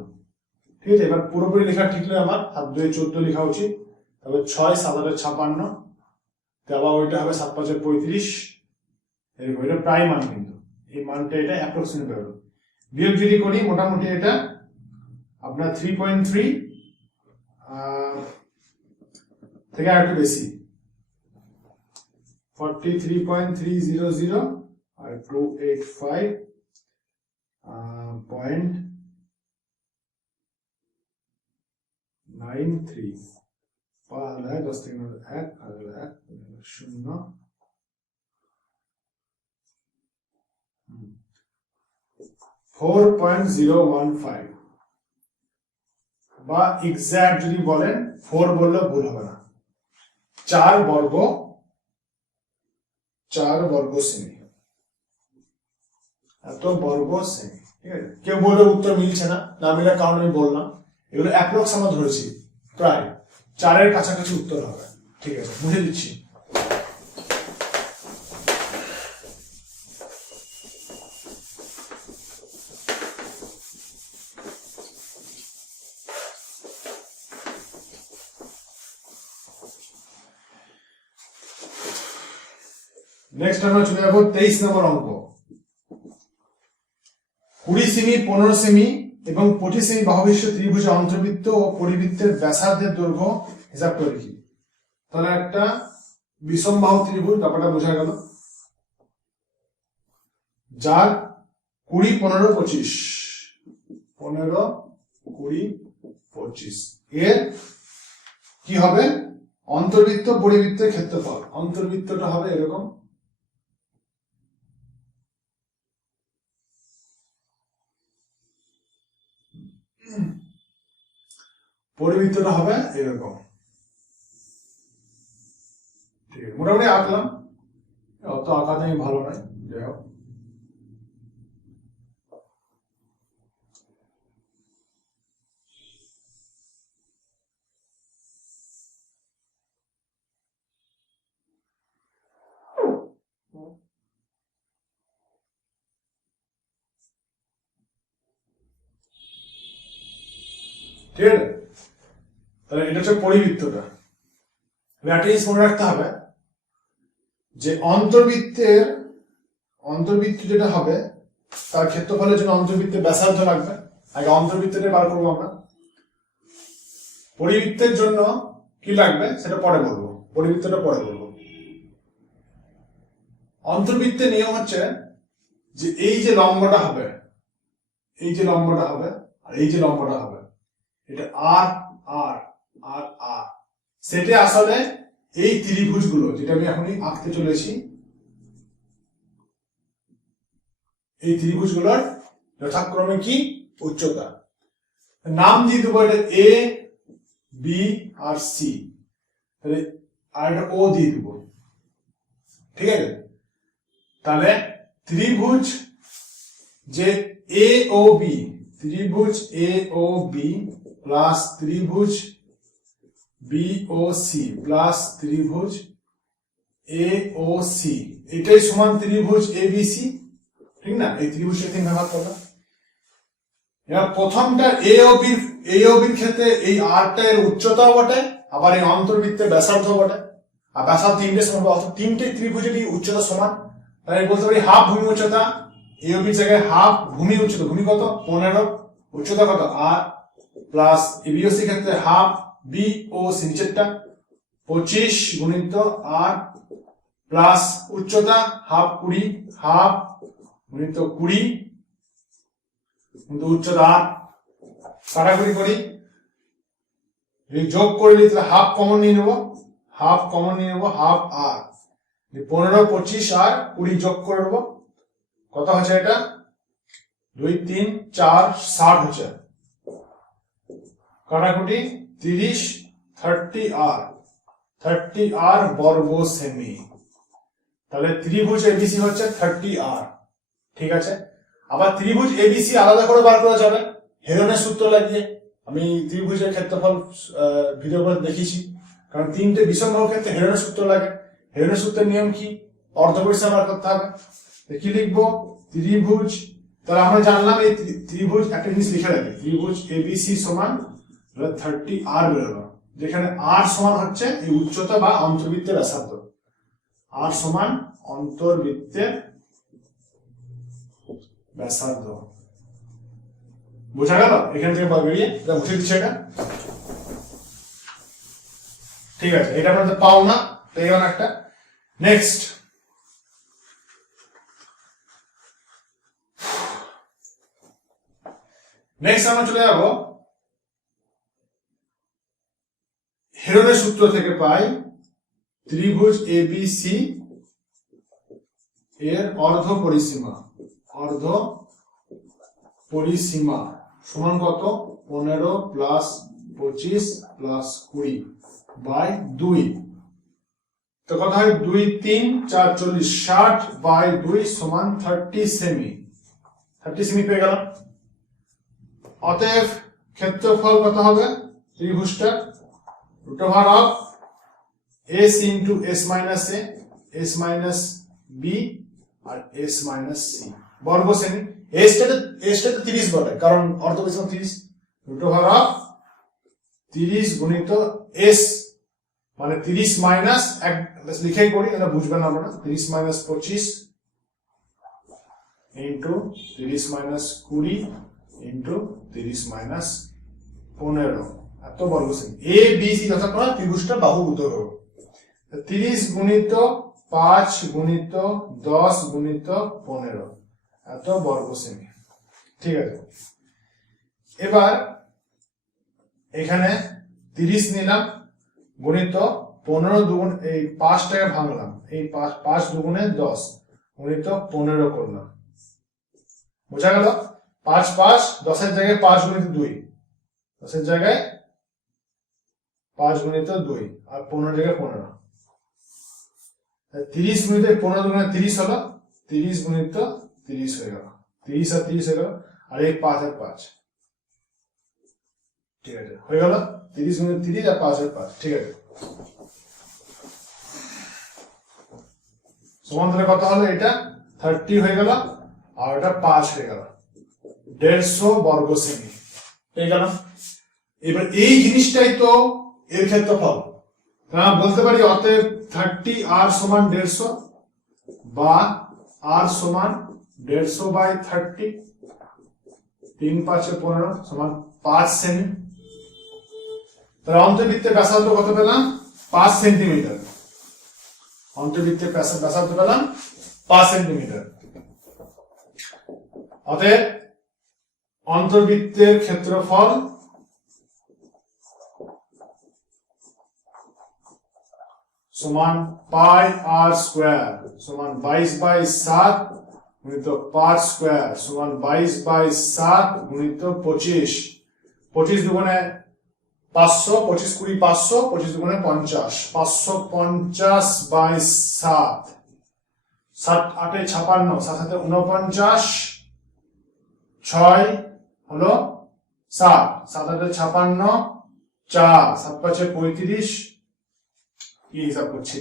ঠিক আছে, এবার পুরোপুরি লেখা ঠিক নয়, আমার 7 2 14 লেখা উচিত, তবে 6 7 8 56, আবার ওইটা হবে 7 5 35, এরকম, এটা প্রাইম মান, কিন্তু এই মানটা এটা অ্যাপ্রক্সিমেট বেরোবে। বিয়োগ যদি করি, মোটামুটি এটা আপনার 3.3 থেকে আর একটু বেশি, 43.300 আর 285.93, 10 থেকে 1 0 4.015, বা এক্সাক্ট যদি বলেন 4 বললে ভুল হবে না, 4 বর্গ সেমি, এত বর্গ সেমি। ঠিক আছে, কেউ বলবে উত্তর মিলছে না, না মিলে কারণ আমি বললাম, এগুলো অ্যাপ্রক্স আমরা ধরেছি, প্রায় 4 কাছাকাছি উত্তর হবে। ঠিক আছে, বুঝে দিচ্ছি। নেক্সট আমরা চলে যাবো 23 নম্বর অঙ্ক। 20 সেমি, 15 সেমি এবং 25 সেমি বাহুবিশিষ্ট ত্রিভুজের অন্তর্বৃত্ত ও পরিবৃত্তের ব্যাসার্ধের দৈর্ঘ্য হিসাব করে লিখি। তাহলে একটা বিষমবাহু ত্রিভুজ, ব্যাপারটা বোঝা গেল, যার 20, 15, 25 15, 20, 25 এর কি হবে? অন্তর্বৃত্ত পরিবৃত্তের ক্ষেত্রফল। অন্তর্বৃত্তটা হবে এরকম, পরিবৃত্তটা হবে এরকম। ঠিক আছে, মোটামুটি আঁকলাম, অত আঁকাতে আমি ভালো নয়, যাই হোক। ঠিক আছে, তাহলে এটা হচ্ছে পরিবৃত্তটা। একটা জিনিস মনে রাখতে হবে যে অন্তর্বৃত্ত যেটা হবে তার ক্ষেত্রফলের জন্য অন্তর্বৃত্তের ব্যাসার্ধ লাগবে। আগে অন্তর্বৃত্তটা বার করবো আমরা, পরিবৃত্তের জন্য কি লাগবে সেটা পরে বলবো, পরিবৃত্তটা পরে বলবো। অন্তর্বৃত্তের নিয়ম হচ্ছে যে এই যে লম্বটা হবে, এই যে লম্বটা হবে আর এই যে লম্বটা হবে, এটা আর আর আর আর, সেটা আসলে এই ত্রিভুজগুলো যেটা আমি এখনই আঁকতে চলেছি, এই ত্রিভুজগুলোর যথাক্রমে কি উচ্চতা। নাম দিয়ে দেবো, এটা এ বি আর সি, তাহলে আর এটা ও দিয়ে দেবো। ঠিক আছে, তাহলে ত্রিভুজ যে এ ও বি, ত্রিভুজ এ ও বি প্লাস ত্রিভুজ বি ও সি প্লাস ত্রিভুজ এ ও সি, এটাই সমান ত্রিভুজ এ বি সি। ঠিক না, এই ত্রিভুজের তিন ভাগ করবে। এবার প্রথমটা এ ও বির ক্ষেত্রে এই আরটা এর উচ্চতাও বটে, আবার এই অন্তর্বৃত্তের ব্যাসার্ধ বটে, আর ব্যাসার্ধ তিনটে সমান, অর্থাৎ তিনটে ত্রিভুজেরই উচ্চতা সমান। তাই বলতে পারি হাফ ভূমি উচ্চতা, এ ও বির জায়গায় হাফ ভূমি উচ্চতা, ভূমি কত 15, উচ্চতা কত আর, plus A B O C ক্ষেত্রে হাফ বি ও সি নিচেরটা 25 গুণিত আর প্লাস উচ্চতা হাফ 20, হাফ গুণিত 20 কিন্তু উচ্চতা আর, কাটাকুটি করি, যদি যোগ করে নিই তাহলে হাফ কমন নিয়ে নেবো, হাফ কমন নিয়ে নেবো, হাফ আর 15, 25 আর 20 যোগ করে নেবো, কত হচ্ছে এটা 2, 3, 4, 60 হচ্ছে, কাটাকুটি 30, 30 আর বর্গ সেমি। তাহলে ত্রিভুজ এবিসি হচ্ছে 30 আর। ঠিক আছে, আবার ত্রিভুজ এবিসি আলাদা করে বার করা যাবে হেরনের সূত্র লাগিয়ে। আমি ত্রিভুজের ক্ষেত্রফল ভিডিও করে দেখিয়েছি, কারণ তিনটে বিষমবাহু ক্ষেত্রে হেরনের সূত্র লাগে। হেরনের সূত্রের নিয়ম কি, অর্ধপরিসীমা বার করতে হবে। কি লিখবো, ত্রিভুজ, তাহলে আমরা জানলাম এই ত্রিভুজ, একটা জিনিস লিখে রাখি, ত্রিভুজ এবিসি সমান 30 আর বেরোলো, যেখানে আর সমান হচ্ছে এই উচ্চতা বা অন্তর্বৃত্তের ব্যাসার্ধ, আর সমান অন্তর্বৃত্তের ব্যাসার্ধ। বোঝা গেল? এখান থেকে বেরিয়ে মুছে দিচ্ছে এটা। ঠিক আছে, এটা আপনাদের পাও না, পেয়ে গেল একটা। নেক্সট, আমরা চলে যাবো হেরনের সূত্র থেকে পাই ত্রিভুজ এবিসি এর অর্ধ পরিসীমা সমান কত 15 প্লাস 25 প্লাস 20 বাই 2। তো কত হয় 2, 3, 4, 40, 60 বাই 2 সমান 30 সেমি। 30 সেমি পেয়ে গেলাম। অতএব ক্ষেত্রফল কত হবে ত্রিভুজটা, root over of s into s minus a, s minus b আর s minus c বর্গ সেমি। s টা 30 বটে, কারণ অর্ধপরিসীমা 30, root over of 30 গুণিত s মানে 30 মাইনাস, লিখেই করি এটা বুঝবেন আপনারা, 30 minus 25 into 30 minus 20 into 30 minus 15 এত বর্গ সেমি। এ বি সি তথা কোন ত্রিভুজটা বাহু উত্তর 30 গুণিত 5 গুণিত 10 গুণিত 15 এত বর্গ সেমি। ঠিক আছে, এবার এখানে 30 নিলাম গুণিত 15 দুগুণ, এই 5টাকে ভাঙলাম, এই 5 দুগুণে 10 গুণিত 15 করলাম। বোঝা গেল? 5 5 10 এর জায়গায় 5 গুণিত 2, 10 এর জায়গায় 5 গুণিত 2 আর 15 এর জায়গায় 15। 30 গুণিত 15 দুগুণে 30 হলো, 30 গুণিত 30 হয়ে গেল, 30 আর 30 হয়ে গেল, আর এই 5 আর 5। ঠিক আছে, হয়ে গেল 30 গুণিত 30 আর 5 আর 5। ঠিক আছে, সমান্তরালে কত হলো? এটা 30 হয়ে গেল আর এটা 5 হয়ে গেল, 150 বর্গ সেমি পেয়ে গেল। এবার এই জিনিসটাই তো এর ক্ষেত্রফল, আমরা বলতে পারি অতএব 30 r সমান 150 বা r সমান 150 বাই 30, 3 5 15 সমান 5 সেমি। তাহলে অন্তর্বৃত্তের ব্যাসার্ধ কত পেলাম? 5 সেন্টিমিটার। অন্তর্বৃত্তের ব্যাসার্ধ পেলাম 5 সেন্টিমিটার। অতএব অন্তর্বৃত্তের ক্ষেত্রফল সমান পাই আর স্কোয়ার সমান 22/7 গুণিত 5 স্কোয়ার সমান 22/7 গুণিত 25। 25 দুগুণে 500, 25 20 500, 25 দুগুণে 50, 550/7। 7 8 56, 7 7 49, 6 হলো 7, 7 8 56, 4 7 5 35, কি হিসাব করছি,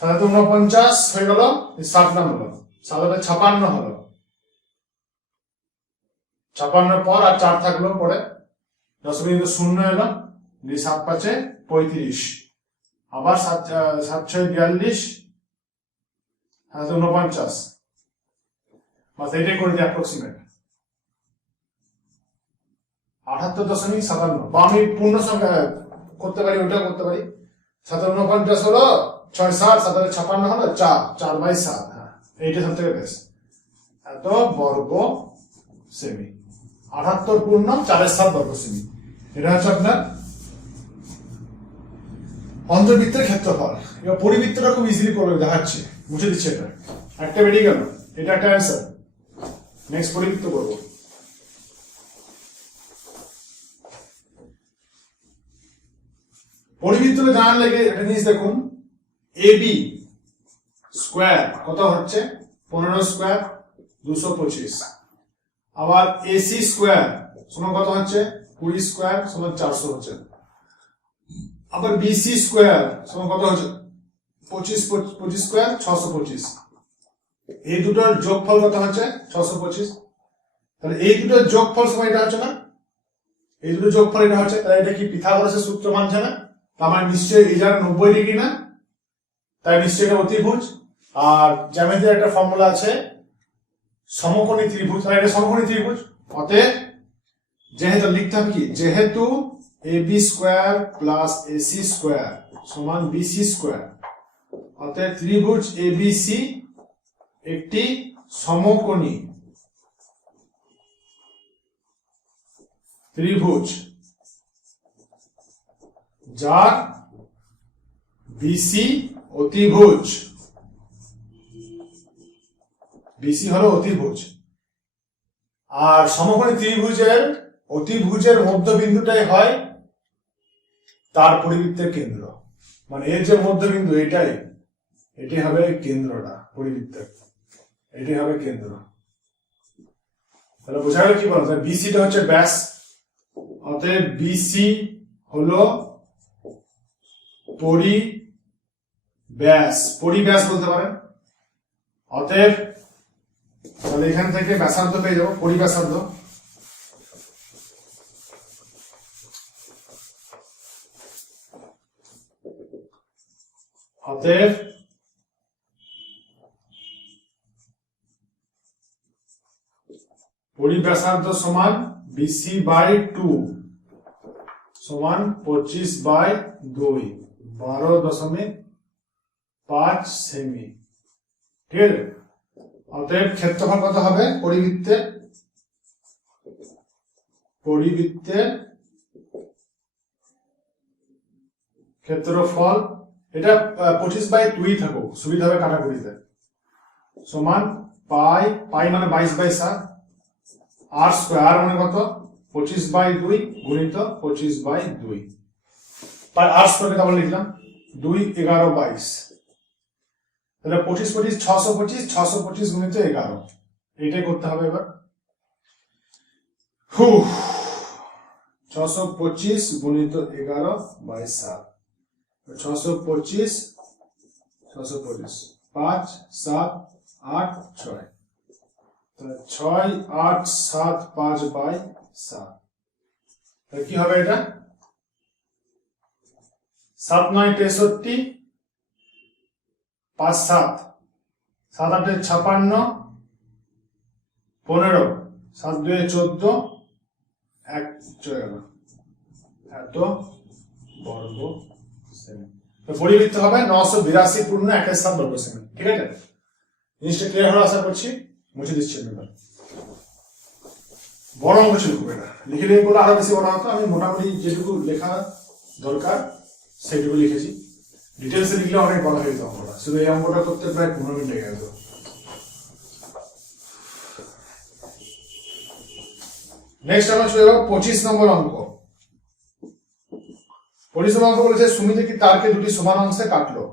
7 49 হয়ে গেল, 7 নাম হলো, 7 56 হলো, 56 পর আর 4 থাকলো পরে, 0.0 এলো, 7 5 35, আবার 7 6 42, 7 49, বাস এটাই করে দিই অ্যাপ্রক্সিমেট 78.57। বা আমি পূর্ণ সংখ্যা করতে পারি, ওটা করতে পারি। 7 49 হলো 6 7, 7 56 হলো 4, 4/7। হ্যাঁ, এইটা সব থেকে বেশ, এত বর্গ সেমি। 78 পূর্ণ 4/7 বর্গ সেমি। এটা হচ্ছে আপনার অন্তর্বৃত্তের ক্ষেত্রফল। এবার পরিবৃত্তটা খুব ইজিলি করবে, দেখাচ্ছি, বুঝে দিচ্ছি। এটা একটা বেরিয়ে গেল, এটা একটা অ্যান্সার। নেক্সট পরিবৃত্ত করবো। পরিবৃত্ত জানার লেগে একটা জিনিস দেখুন, এবি স্কোয়ার কত হচ্ছে 15 স্কোয়ার 225, আবার এসি স্কোয়ার সমান কত হচ্ছে 20 স্কোয়ার সমান 400 হচ্ছে, আবার বিসি স্কোয়ার সমান কত হচ্ছে 25 স্কোয়ার 625। এই দুটোর যোগফল কত হচ্ছে 625। তাহলে এই দুটোর যোগফল সমান এটা হচ্ছে না, এই দুটো যোগফল এটা হচ্ছে, তাহলে এটা কি পিথাগোরাসের সূত্র মানছে না? আমার নিশ্চয়ই এই জায়গা 90 ডিগ্রি না, তাই নিশ্চয়ই এটা অতিভুজ। আর জ্যামিতির একটা ফর্মুলা আছে সমকোণী ত্রিভুজ, তাহলে এটা সমকোণী ত্রিভুজ। অতএব যেহেতু লিখতে হবে কি, যেহেতু AB square plus AC square সমান বিসি স্কোয়ার, অতএব ত্রিভুজ এবিসি একটি সমকোণী ত্রিভুজ যার বিসি অতিভুজ, বিসি হলো অতিভুজ। আর সমকোণী ত্রিভুজের অতিভুজের মধ্যবিন্দুটাই হয় তার পরিবৃত্তের কেন্দ্র, মানে এর যে মধ্যবিন্দু এটাই, এটি হবে কেন্দ্রটা পরিবৃত্তের, এটি হবে কেন্দ্র। তাহলে বোঝা গেল কি বলতো, বিসিটা হচ্ছে ব্যাস, অতএব বিসি হলো পরিব্যাস, পরিব্যাস বলতে পারেন। অতএব তাহলে এখান থেকে ব্যাসার্ধ পেয়ে যাবো, পরিব্যাসার্ধ। অতএব পরিব্যাসার্ধ সমান বিসি বাই 2 সমান 25 বাই 2 12.5 সেমি। ঠিক আছে, অতএব ক্ষেত্রফল কত হবে পরিবৃত্তের ক্ষেত্রফল, এটা 25 বাই 2 থাকুক, সুবিধা হবে কাটাকুটিতে, সমান পাই মানে 22 বাই 7 আর স্কয়ার মানে কত 25 বাই 2 গুণিত 25 বাই 2 তাই আর স্কয়ারকে ডাবল লিখলাম 2 11 22, তাহলে 25 25 625 625 গুণিত 11, এইটাই করতে হবে এবার। 625 গুণিত 11 বাই 7, 625 5 7 8 6, 6 8 7 5 বাই 7, তাহলে কি হবে এটা 7 9 63 5 7 7 8 56 15 7 2 14 1 14 এত বর্গ সেমি। পরিবৃত্ত হবে 982 পূর্ণ 1/7 বর্গ সেমি। ঠিক আছে, জিনিসটা ক্লিয়ার হলো আশা করছি, মুছে দিচ্ছি এবার। বড় অঙ্ক ছিল খুব, এটা লিখে লিখে করলে আরো বেশি বড় হতো, আমি মোটামুটি যেটুকু লেখা দরকার সেটুকু লিখেছি, ডিটেলসে লিখলে অনেক বড় হয়ে যেত অঙ্কটা, শুধু এই অঙ্কটা করতে প্রায় 15 মিনিট লেগে যেত। নেক্সট আমরা চলে যাবো 25 নম্বর অঙ্ক। 25 নম্বর অঙ্ক বলেছে সুমিত একটি তারকে দুটি সমান অংশে কাটলো,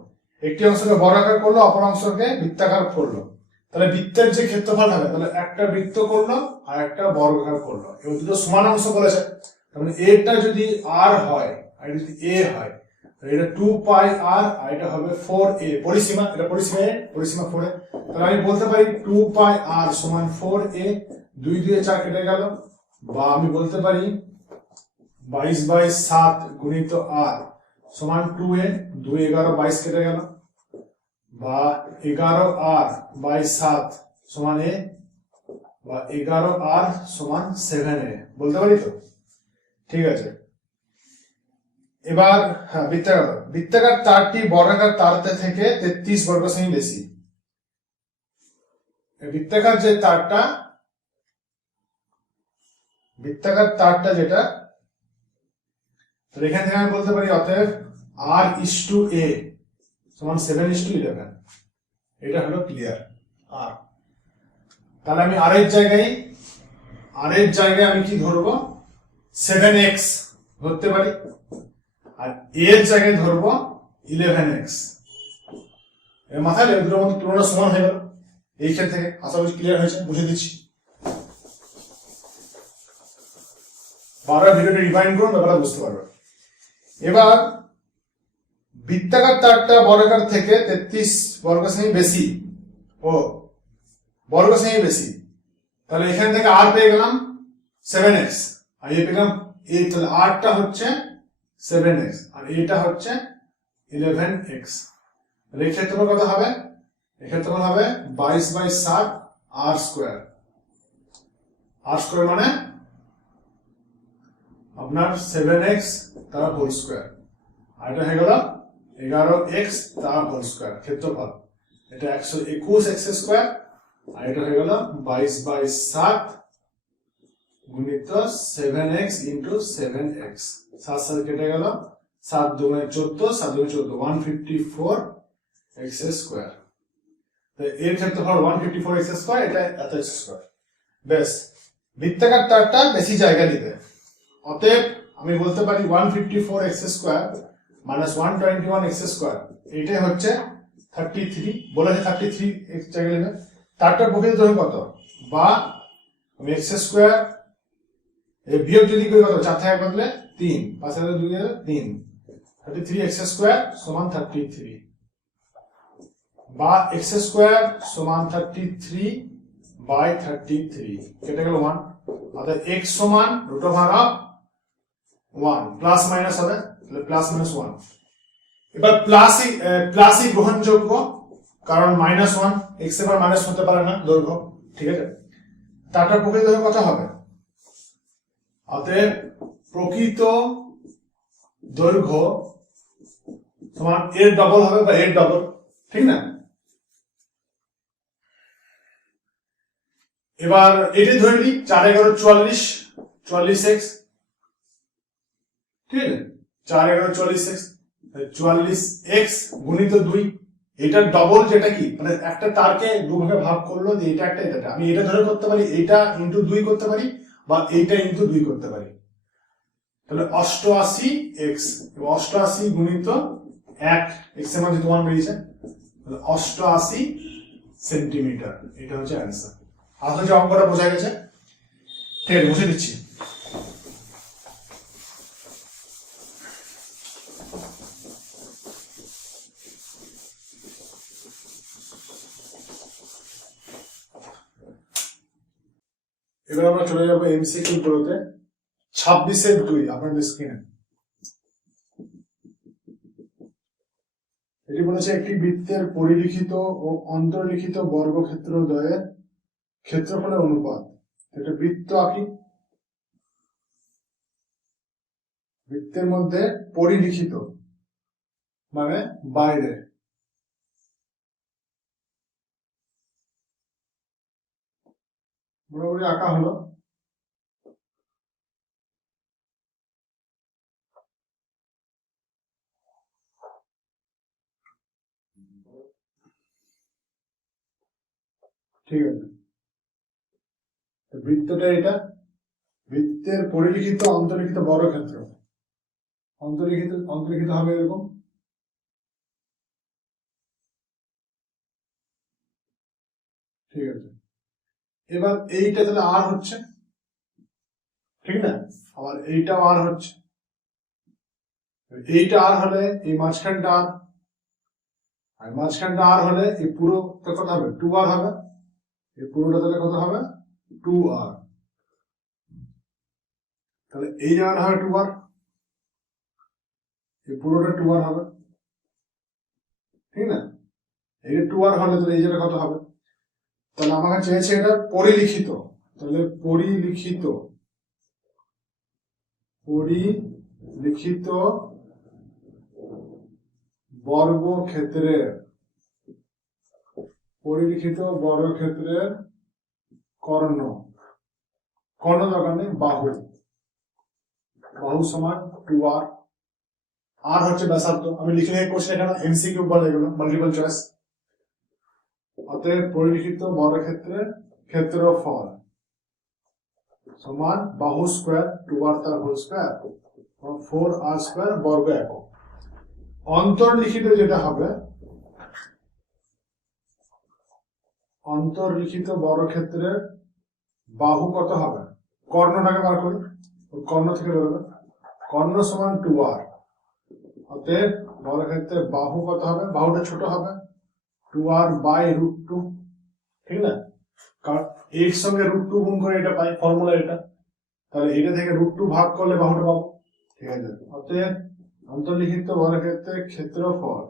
একটি অংশকে বর্গাকার করলো, অপর অংশকে বৃত্তাকার করলো। তাহলে বৃত্তের যে ক্ষেত্রফল হবে, তাহলে একটা বৃত্ত করলো আর একটা বর্গাকার করলো, এবার দুটো সমান অংশ বলেছে, তাহলে এটা যদি আর হয় আর যদি এ হয়, এটা 2 পাই আর এটা হবে 4a, পরিসীমা, এটা পরিসীমা 4a, তাহলে আমি বলতে পারি 2 পাই আর সমান 4a, 2 2 4 কেটে গেল, বা আমি বলতে পারি 22 বাই 7 গুণিত আর সমান 2a, 2 11 22 কেটে গেল, বা 11 আর বাই 7 সমান a, বা 11 আর সমান 7a, বলতে পারি তো? ঠিক আছে, এবার হ্যাঁ, বৃত্তাকার তারটি বর্গাকার তার থেকে 33 বর্গ সেমি বেশি। বৃত্তাকার তারটা যেটা, এখান থেকে আমি বলতে পারি অতএব r is to a সমান 7 is to 11, এটা হলো ক্লিয়ার। আর তাহলে আমি r এর জায়গায় আমি কি ধরবো 7x ধরতে পারি, আর a এর জায়গায় ধরবো 11x। এর মাথায় দুটোর মধ্যে তুলনা সমান হয়ে গেল, এই ক্ষেত্রে থেকে আশা করি ক্লিয়ার হয়েছে, বুঝে দিচ্ছি। বারবার ভিডিওটা রিভাইন্ড করুন, ব্যাপারটা বুঝতে পারবেন। এবার বৃত্তাকার তারটা বর্গাকার থেকে 33 বর্গ সেমি বেশি, বর্গ সেমি বেশি, তাহলে এখান থেকে আর পেয়ে গেলাম 7x, আর এ পেলাম এই, তাহলে আরটা হচ্ছে 7x আর এটা হচ্ছে 11x। তাহলে এই ক্ষেত্রফল কত হবে? এই ক্ষেত্রফল হবে 22 বাই 7 আর স্কয়ার, মানে আপনার 7x তার হোল স্কয়ার, আর এটা হয়ে গেল 11x তার হোল স্কয়ার ক্ষেত্রফল, এটা 121x স্কয়ার, আর এটা হয়ে গেল 22 বাই 7 গুণিত 7x ইন্টু 7x, 7 7 কেটে গেল, 7 2 14, 7 2 14, 154x স্কয়ার। এর ক্ষেত্রফল 154x স্কয়ার, এটা এত x স্কয়ার। বেশ, বৃত্তাকার তারটা বেশি জায়গা নিবে, অতএব আমি বলতে পারি 154x square minus 121x square, এটাই হচ্ছে 33, বলেছে 33x জায়গা নেবে। তারটার প্রকৃত দৈর্ঘ্য কত, বা আমি x স্কয়ার এই বিয়োগ যদি করি কত, 4 থেকে বদলে 3, 5 থেকে 2 গেলে 3, 33x স্কয়ার সমান 33, বা x স্কয়ার সমান 33 বাই 33, কেটে গেল 1, অর্থাৎ x সমান root over of 1, plus minus হবে, তাহলে প্লাস মাইনাস 1। এবার প্লাসই গ্রহণযোগ্য, কারণ -1, x এবার মাইনাস হতে পারে না দৈর্ঘ্য। ঠিক আছে, তারটা প্রকৃত দৈর্ঘ্য কত হবে? অতএব প্রকৃত দৈর্ঘ্য সমান এর ডবল হবে বা এর ডবল, ঠিক না? এবার এটি ধরে নিই 4 11 44 44x, ঠিক আছে? 4 11 44x, 44x গুণিত 2, এটার ডবল যেটা কি মানে একটা তারকে দুভাগে ভাগ করলো যে এটা একটা এটা, আমি এটা ধরে করতে পারি এইটা ইনটু 2 করতে পারি বা এইটা ইনটু 2 করতে পারি। তাহলে 88x, 88 গুণিত 1, x এর মান যেহেতু 1 বেরিয়েছে, তাহলে 88 সেন্টিমিটার, এটা হচ্ছে অ্যান্সার। আসলে যে অঙ্কটা বোঝা গেছে, ঠিক আছে, মুছে দিচ্ছি। এবার আমরা চলে যাবো এমসিকিউ গুলোতে। 26-2 আপনাদের স্ক্রিনে এটি বলেছে একটি বৃত্তের পরিলিখিত ও অন্তর্লিখিত বর্গক্ষেত্র দ্বয়ের ক্ষেত্রফলের অনুপাত। এটা বৃত্ত আঁকি, বৃত্তের মধ্যে পরিলিখিত মানে বাইরে, মোটামুটি আঁকা হলো। ঠিক আছে, বৃত্তটা এটা, বৃত্তের পরিলিখিত অন্তর্লিখিত বর্গক্ষেত্র, অন্তর্লিখিত হবে এরকম, ঠিক আছে। এবার এইটা তাহলে আর হচ্ছে, ঠিক না? আবার এইটাও আর হচ্ছে, এইটা আর হলে এই মাঝখানটা আর, আর মাঝখানটা আর হলে এই পুরো কত হবে 2r হবে, এই পুরোটা তাহলে কত হবে 2r, তাহলে এই জায়গাটা হবে 2r, এই পুরোটা 2r হবে, ঠিক না? এই 2r হলে তাহলে এই জায়গাটা কত হবে, তাহলে আমাকে চেয়েছে এটা পরিলিখিত, তাহলে পরিলিখিত বর্গক্ষেত্রের, পরিলিখিত বর্গক্ষেত্রের কর্ণ, কর্ণ দরকার নেই, বাহু, বাহু সমান 2r, আর হচ্ছে ব্যাসার্ধ, আমি লিখে রেখে কোশ্চেন এখানে এমসিকিউ বলে এগুলো মাল্টিপল চয়েস। অতএব পরিলিখিত বর্গক্ষেত্রের ক্ষেত্রফল সমান বাহু স্কয়ার 2r তার হোল স্কয়ার 4r স্কয়ার বর্গ একক। অন্তর্লিখিত যেটা হবে, অন্তর্লিখিত বর্গক্ষেত্রের বাহু কত হবে, কর্ণটাকে বার করি, কর্ণ থেকে বেরোবে, কর্ণ সমান 2r, অতএব বর্গক্ষেত্রের বাহু কত হবে, বাহুটা ছোট হবে 2r বাই √2, ঠিক না? কারণ এর সঙ্গে √2 গুণ করে এটা পাই, ফর্মুলা এটা, তাহলে এটা থেকে √2 ভাগ করলে বাহুটা পাবো, ঠিক আছে? অতএব অন্তর্লিখিত বর্গক্ষেত্রের ক্ষেত্রফল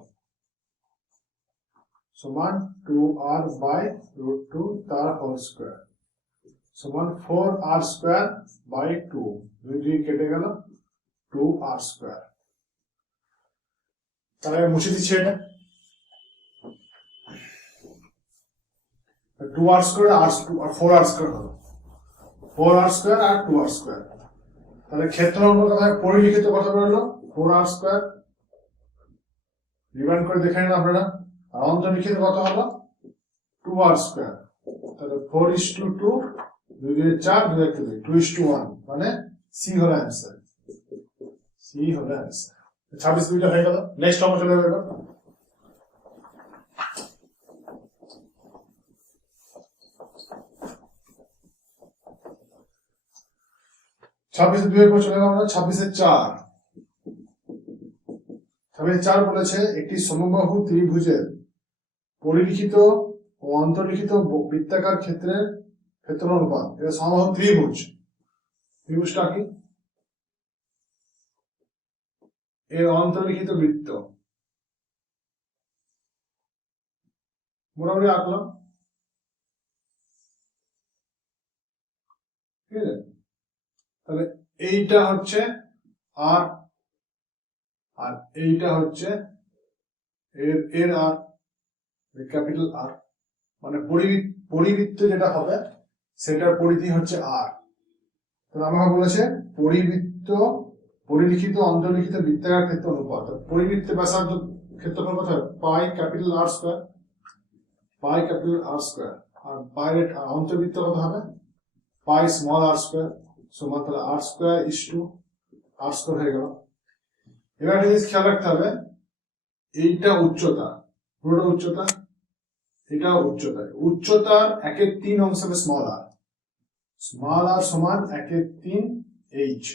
সমান 2r বাই √2 তার হোল স্কয়ার সমান 4r স্কয়ার বাই 2, দুই কেটে গেল 2r স্কয়ার। তাহলে মুছে দিচ্ছি এটা, 2r স্কয়ার আর 4r স্কয়ার হলো 4r স্কয়ার আর 2r স্কয়ার, তাহলে ক্ষেত্রফল কথা পরিলিখিত কত বেরোলো 4r স্কয়ার, রিভাইন্ড করে দেখে নিন আপনারা, আর অন্তর্লিখিত কত হলো 2r স্কয়ার, তাহলে 4:2, 2 4, 2 2:1, মানে সি হলো অ্যান্সার, সি হলো অ্যান্সার। 26 হয়ে গেল। নেক্সট অঙ্ক চলে যাবে, 26-2 চলে গেল আমরা 26-4। 26-4 বলেছে একটি সমবাহু ত্রিভুজের পরিলিখিত ও অন্তর্লিখিত বৃত্তাকার ক্ষেত্রের ক্ষেত্রফল অনুপাত। এটা সমবাহু ত্রিভুজ, ত্রিভুজটা কি, এর অন্তর্লিখিত বৃত্ত মোটামুটি আঁকলাম, ঠিক আছে? তাহলে এইটা হচ্ছে আর, আর এইটা হচ্ছে এর আর, ক্যাপিটাল আর, মানে পরিবৃত্ত যেটা হবে সেটার পরিধি হচ্ছে আর। তাহলে আমাকে বলেছে পরিলিখিত অন্তর্লিখিত বৃত্তাকার ক্ষেত্র অনুপাত। পরিবৃত্ত ব্যাসার্ধ ক্ষেত্রফল কত হয়? Pi capital R square, pi capital R square. আর বাইরের অন্তর্বৃত্ত কত হবে? পাই স্মল আর স্কয়ার সমান, তাহলে আর square is to R square হয়ে গেল। এবার একটা জিনিস খেয়াল রাখতে হবে, এইটা উচ্চতা, পুরোটা উচ্চতা, এটা উচ্চতা, উচ্চতার 1/3 অংশ হবে স্মল আর সমান 1/3 এইচ।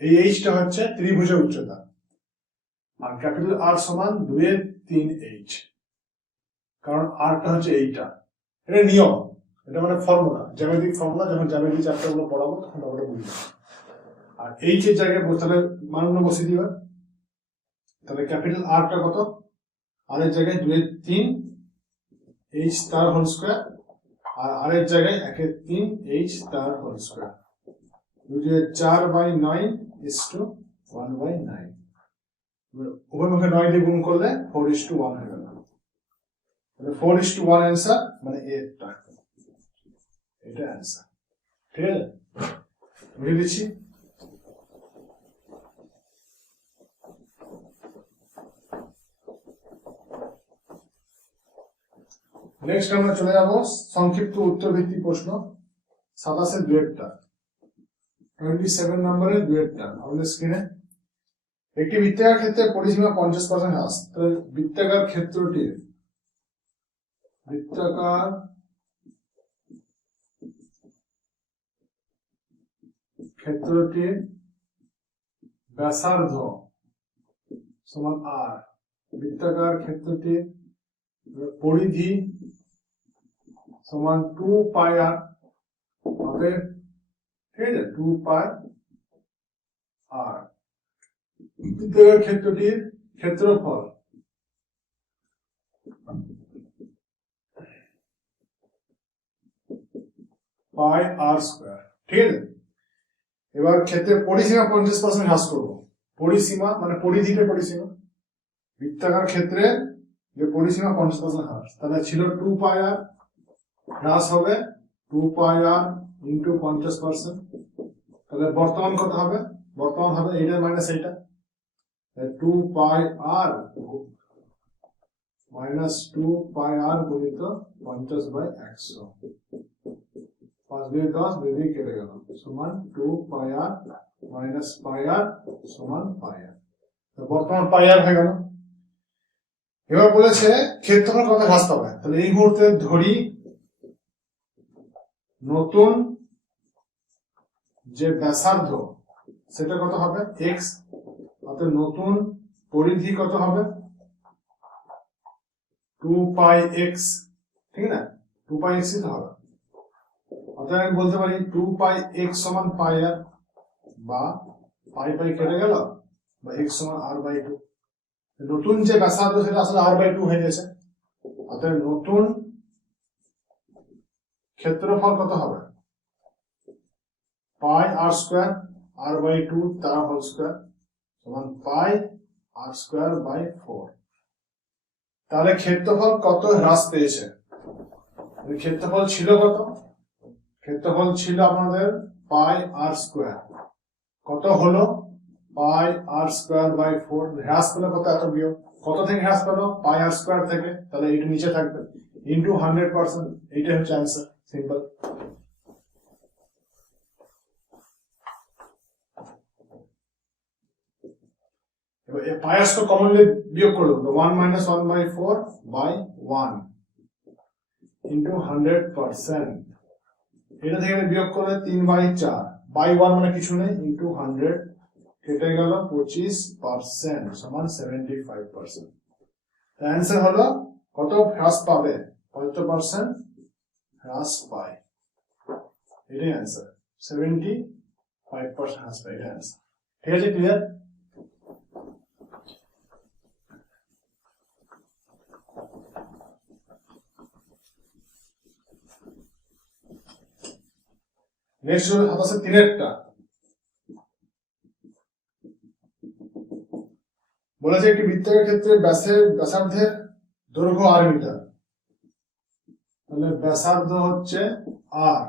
এই এইচটা হচ্ছে ত্রিভুজের উচ্চতা, আর ক্যাপিটাল আর সমান 2/3 এইচ, কারণ আরটা হচ্ছে এইটা। এটা নিয়ম, এটা মানে ফর্মুলা, জ্যামিতিক ফর্মুলা। যখন জ্যামিতিক চ্যাপ্টার গুলো পড়াবো তখন ওটা বুঝবো। আর এইচ এর জায়গায় তাহলে মানগুলো বসিয়ে দিবা। তাহলে ক্যাপিটাল আরটা কত? আর এর জায়গায় 2/3 এইচ তার হোল স্কয়ার, আর আর এর জায়গায় 1/3 এইচ তার হোল স্কয়ার। 4/9 is to 1/9। উভয় মুখে 9 দিয়ে গুণ করলে 4:1 হয়ে গেল। 4:1 অ্যান্সার, মানে এটা অ্যান্সার। ঠিক আছে, বুঝে দিচ্ছি। নেক্সট আমরা চলে যাব সংক্ষিপ্ত উত্তর ভিত্তিক প্রশ্ন 27 দুয়েরটা, 27 নম্বরের দুয়েরটা আমাদের স্ক্রিনে। একটি বৃত্তাকার ক্ষেত্রে পরিসীমা 50% হ্রাস। তাহলে বৃত্তাকার ক্ষেত্রটির ব্যাসার্ধ সমান আর, বৃত্তাকার ক্ষেত্রটির পরিধি সমান 2 পাই আর, অতএব ঠিক আছে 2 পাই আর। বৃত্তাকার ক্ষেত্রটির ক্ষেত্রফল পাই আর স্কয়ার। ঠিক আছে, এবার ক্ষেত্রের পরিসীমা 50% হ্রাস করবো। পরিসীমা মানে পরিধিটা পরিসীমা, বৃত্তাকার ক্ষেত্রে যে পরিসীমা 50% হ্রাস, তাহলে ছিল 2 পাই আর, হ্রাস হবে 2 পাই আর ইন্টু 50%। তাহলে বর্তমান কত হবে? বর্তমান হবে এইটা মাইনাস এইটা, 2 পাই আর মাইনাস 2 পাই আর গুণিত 50/100। 5 দিয়ে 10, 2 দিয়ে কেটে গেল, সমান 2 পাই আর মাইনাস পাই আর সমান পাই আর। বর্তমান পাই আর হয়ে গেল। এবার বলেছে ক্ষেত্রফল কত হ্রাস পাবে। তাহলে এই মুহূর্তে ধরি নতুন যে ব্যাসার্ধ সেটা কত হবে? x, অর্থাৎ নতুন পরিধি কত হবে? 2 পাই x, ঠিক না? 2 পাই x ই তো হবে। অর্থাৎ আমি বলতে পারি 2 পাই x সমান পাই আর, বা পাই পাই কেটে গেল, বা x সমান r/2। নতুন যে ব্যাসার্ধ সেটা আসলে r/2 হয়ে গেছে। অর্থাৎ নতুন ক্ষেত্রফল কত হবে? পাই আর স্কয়ার, r/2 তার হোল স্কয়ার সমান পাই আর স্কয়ার বাই 4। তাহলে ক্ষেত্রফল কত হ্রাস পেয়েছে? ক্ষেত্রফল ছিল কত? ক্ষেত্রফল ছিল আমাদের পাই আর স্কয়ার, কত হলো? পাই আর স্কয়ার বাই 4। হ্রাস পেলো কত? এত বিয়োগ। কত থেকে হ্রাস পেলো? পাই আর স্কয়ার থেকে, তাহলে এটা নিচে থাকবে, ইন্টু 100%। এইটাই হচ্ছে অ্যান্সার, সিম্পল। এবার পাই আর স্কয়ার কমনলি বিয়োগ করে দেবো, 1 - 1/4/1 ইন্টু 100%। এটা থেকে আমি বিয়োগ করলে 3/4 বাই 1 মানে কিছু নেই, ইন্টু 100 কেটে গেল 25% সমান 75%। অ্যান্সার হলো কত হ্রাস পাবে? 75% হ্রাস পায়, এটাই অ্যান্সার। 75% হ্রাস পায়, এটা অ্যান্সার। ঠিক আছে, ক্লিয়ার? নেক্সট হলো 27 3-এরটা। বলেছে একটি বৃত্তের ক্ষেত্রে ব্যাসার্ধের দৈর্ঘ্য আর মিটার, তাহলে ব্যাসার্ধ হচ্ছে আর,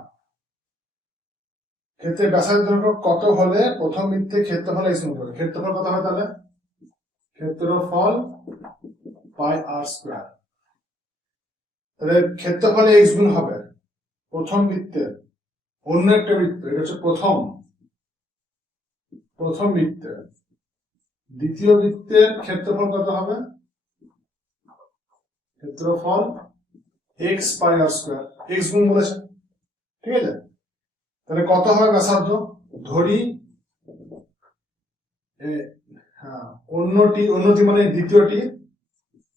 ক্ষেত্রে ব্যাসার্ধের দৈর্ঘ্য কত হলে প্রথম বৃত্তের ক্ষেত্রফল x গুণ হবে। ক্ষেত্রফল কত হয় তাহলে? ক্ষেত্রফল পাই আর স্কয়ার। তাহলে ক্ষেত্রফলে x গুণ হবে প্রথম বৃত্তের অন্য একটা বৃত্ত, এটা হচ্ছে প্রথম বৃত্তের, দ্বিতীয় বৃত্তের ক্ষেত্রফল কত হবে? ক্ষেত্রফল x পাই আর স্কয়ার, x গুণ বলেছে, ঠিক আছে। তাহলে কত হবে ব্যাসার্ধ? ধরি অন্যটি মানে দ্বিতীয়টি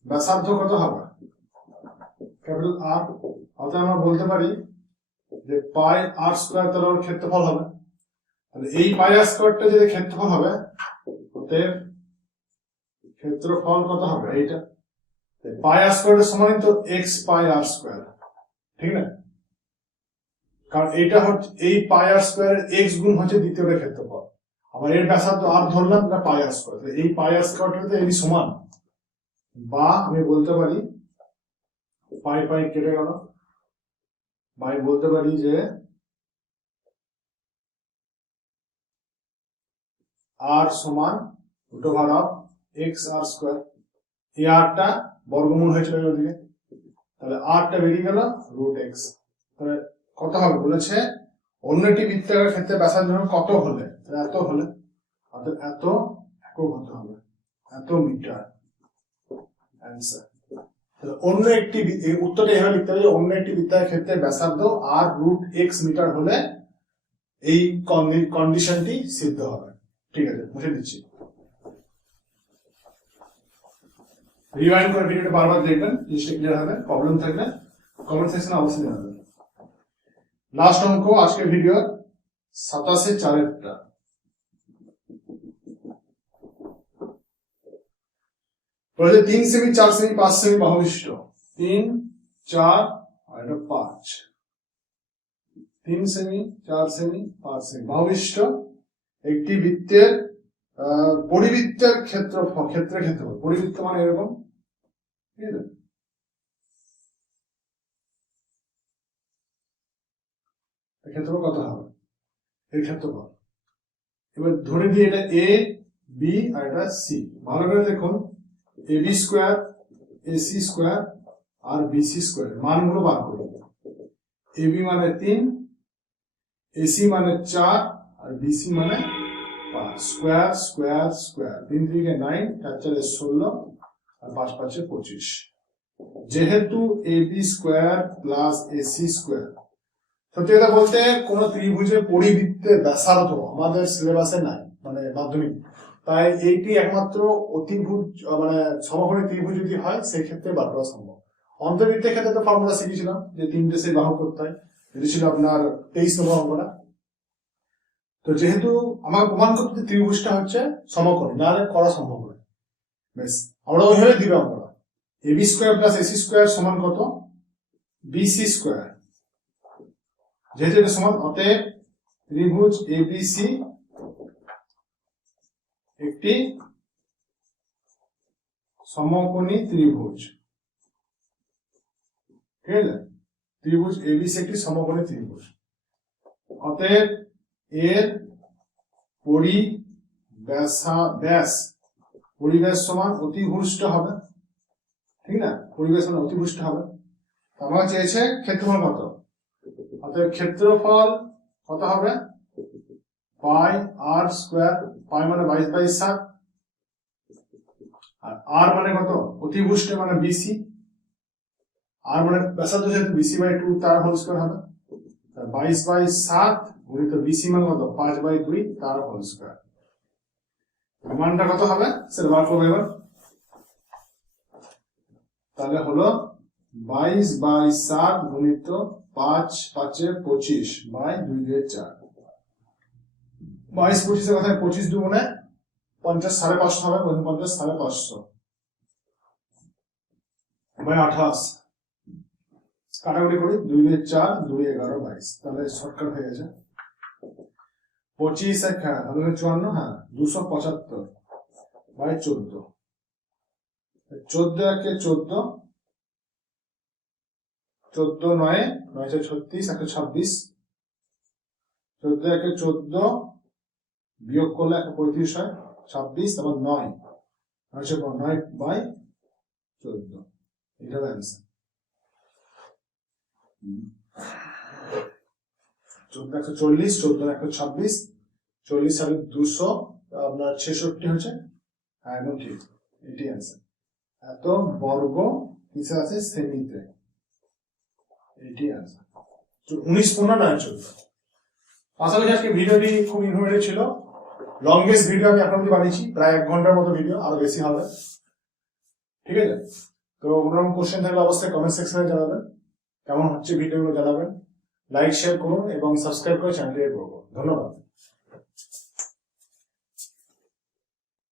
ব্যাসার্ধ কত হবে? Capital R. অর্থাৎ আমরা বলতে পারি যে পাই আর স্কয়ার তাহলে ওর ক্ষেত্রফল হবে। তাহলে এই পাই আর স্কয়ারটা যদি ক্ষেত্রফল হবে, অতএব ক্ষেত্রফল কত হবে? এইটা পাই আর স্কয়ারের সমান তো এক্স পাই আর স্কয়ার, ঠিক না? কারণ এইটা হচ্ছে এই পাই আর স্কয়ারের এক্স গুণ হচ্ছে দ্বিতীয়টার ক্ষেত্রফল, আবার এর ব্যাসার্ধ আর ধরলাম না পাই আর স্কয়ার, এই পাই আর স্কয়ারটা তো এরই সমান। বা আমি বলতে পারি পাই পাই কেটে গেল, বাই বলতে পারি যে আর সমান root over of x R square. এই আরটা বর্গমূল হয়েছিল ওদিকে, তাহলে আরটা বেরিয়ে গেল রুট এক্স। তাহলে কত হবে বলেছে অন্য একটি বৃত্তাকার ক্ষেত্রে ব্যাসার্ধ কত হলে, এত হলে, অর্থাৎ এত একক হতে হবে, এত মিটার অ্যান্সার। অন্য একটি উত্তরটা এভাবে লিখতে হবে যে অন্য একটি বৃত্তাকার ক্ষেত্রে ব্যাসার্ধ আর রুট এক্স মিটার হলে এই কন্ডিশনটি সিদ্ধ হবে। ঠিক আছে, মুছে দিচ্ছি। রিওয়াইন্ড করে ভিডিওটা বারবার দেখবেন, জিনিসটা ক্লিয়ার হবে। প্রবলেম থাকলে কমেন্ট সেকশনে অবশ্যই জানাবেন। লাস্ট অঙ্ক আজকের ভিডিও 27/4 বলেছে 3 সেমি 4 সেমি 5 সেমি বাহুবিশিষ্ট 3 4 আর 5 3 সেমি 4 সেমি 5 সেমি বাহুবিশিষ্ট একটি বৃত্তের পরিবৃত্তের ক্ষেত্রফল, পরিবৃত্ত মানে এরকম, ঠিক আছে। ক্ষেত্রফল কত হবে? এর ক্ষেত্রফল এবার ধরে দিই এটা এ বি আর এটা সি। ভালো করে দেখুন, এ বি স্কোয়ার, এসি স্কোয়ার আর বিসি স্কোয়ার মানগুলো বার করুন। এ বি মানে 3, এসি মানে 4 আর বিসি মানে 5। স্কোয়ার স্কোয়ার স্কোয়ার, 3 3 9, 4 4 16 আর 5 5 25। যেহেতু A B square plus AC square, সত্যি কথা বলতে কোন ত্রিভুজের পরিবৃত্তের ব্যাসার্ধ আমাদের সিলেবাসে নাই, মানে মাধ্যমিক, তাই এইটি একমাত্র অতিভুজ মানে সমকোণী ত্রিভুজ যদি হয় সেক্ষেত্রে বার করা সম্ভব। অন্তর্বৃত্তের ক্ষেত্রে তো ফর্মুলা শিখেছিলাম যে 3টে সেই বাহু করতে হয়, যেটি ছিল আপনার 23 নম্বর অঙ্কটা। তো যেহেতু আমার প্রমাণ করতে ত্রিভুজটা হচ্ছে সমকোণী, নাহলে করা সম্ভব নয়। বেশ, আমরা ওইভাবে দিবে অঙ্কটা। A B square plus AC square সমান কত? BC square. যেহেতু এটা সমান, অতএব ত্রিভুজ এবিসি একটি সমকোণী ত্রিভুজ, ঠিক আছে। ত্রিভুজ এবিসি একটি সমকোণী ত্রিভুজ, অতএব এর পরিব্যাস সমান অতিভুষ্ট হবে, ঠিক না? পরিব্যাস সমান অতিভুষ্ট হবে। আমার চেয়েছে ক্ষেত্রফল কত, অতএব ক্ষেত্রফল কত হবে? পাই আর স্কোয়ার। পাই মানে 22/7, আর আর মানে কত? অতিভুষ্ট মানে বিসি, আর মানে ব্যাসার্ধ যেহেতু BC/2 তার হোল স্কয়ার হবে। 22/7 গুণিত BC মানে কত? 5/2 তার হোল স্কয়ার। মানটা কত হবে সেটা বার করব এবার। তাহলে হলো 22/7 গুণিত 5 5 25 বাই 2 2 4। 22 25 এর কথায় 25 দুগুণে 50 550 হবে, 50 550 বাই 28। কাটাকুটি করি, 2 2 4 2 11 22, তাহলে শর্টকাট হয়ে গেছে। 25 54, হ্যাঁ 275 বাই 14 14 একে 14, 14 9 9 36 126, 14 একে 14 বিয়োগ করলে 135 হয়, 26 এবং 9 9 বাই 14, এটা হবে অ্যান্সার। 14 140, 14 126, 40 সালে 200 আপনার 66 হচ্ছে, হ্যাঁ একদম ঠিক, এটি অ্যান্সার। এত বর্গ কিসে আছে? সেমিতে, এটি অ্যান্সার। 19 15 9 14। আসলে আজকে ভিডিওটি খুব ইনফরমেটিভ ছিল, লংগেস্ট ভিডিও আমি এখন অব্দি বানিয়েছি, প্রায় 1 ঘন্টার মতো ভিডিও, আরো বেশি হবে, ঠিক আছে? তো অন্যরকম কোশ্চেন থাকলে অবশ্যই কমেন্ট সেকশনে জানাবেন, কেমন হচ্ছে ভিডিওগুলো জানাবেন, লাইক শেয়ার করুন এবং সাবস্ক্রাইব করে চ্যানেলটি করুন। ধন্যবাদ।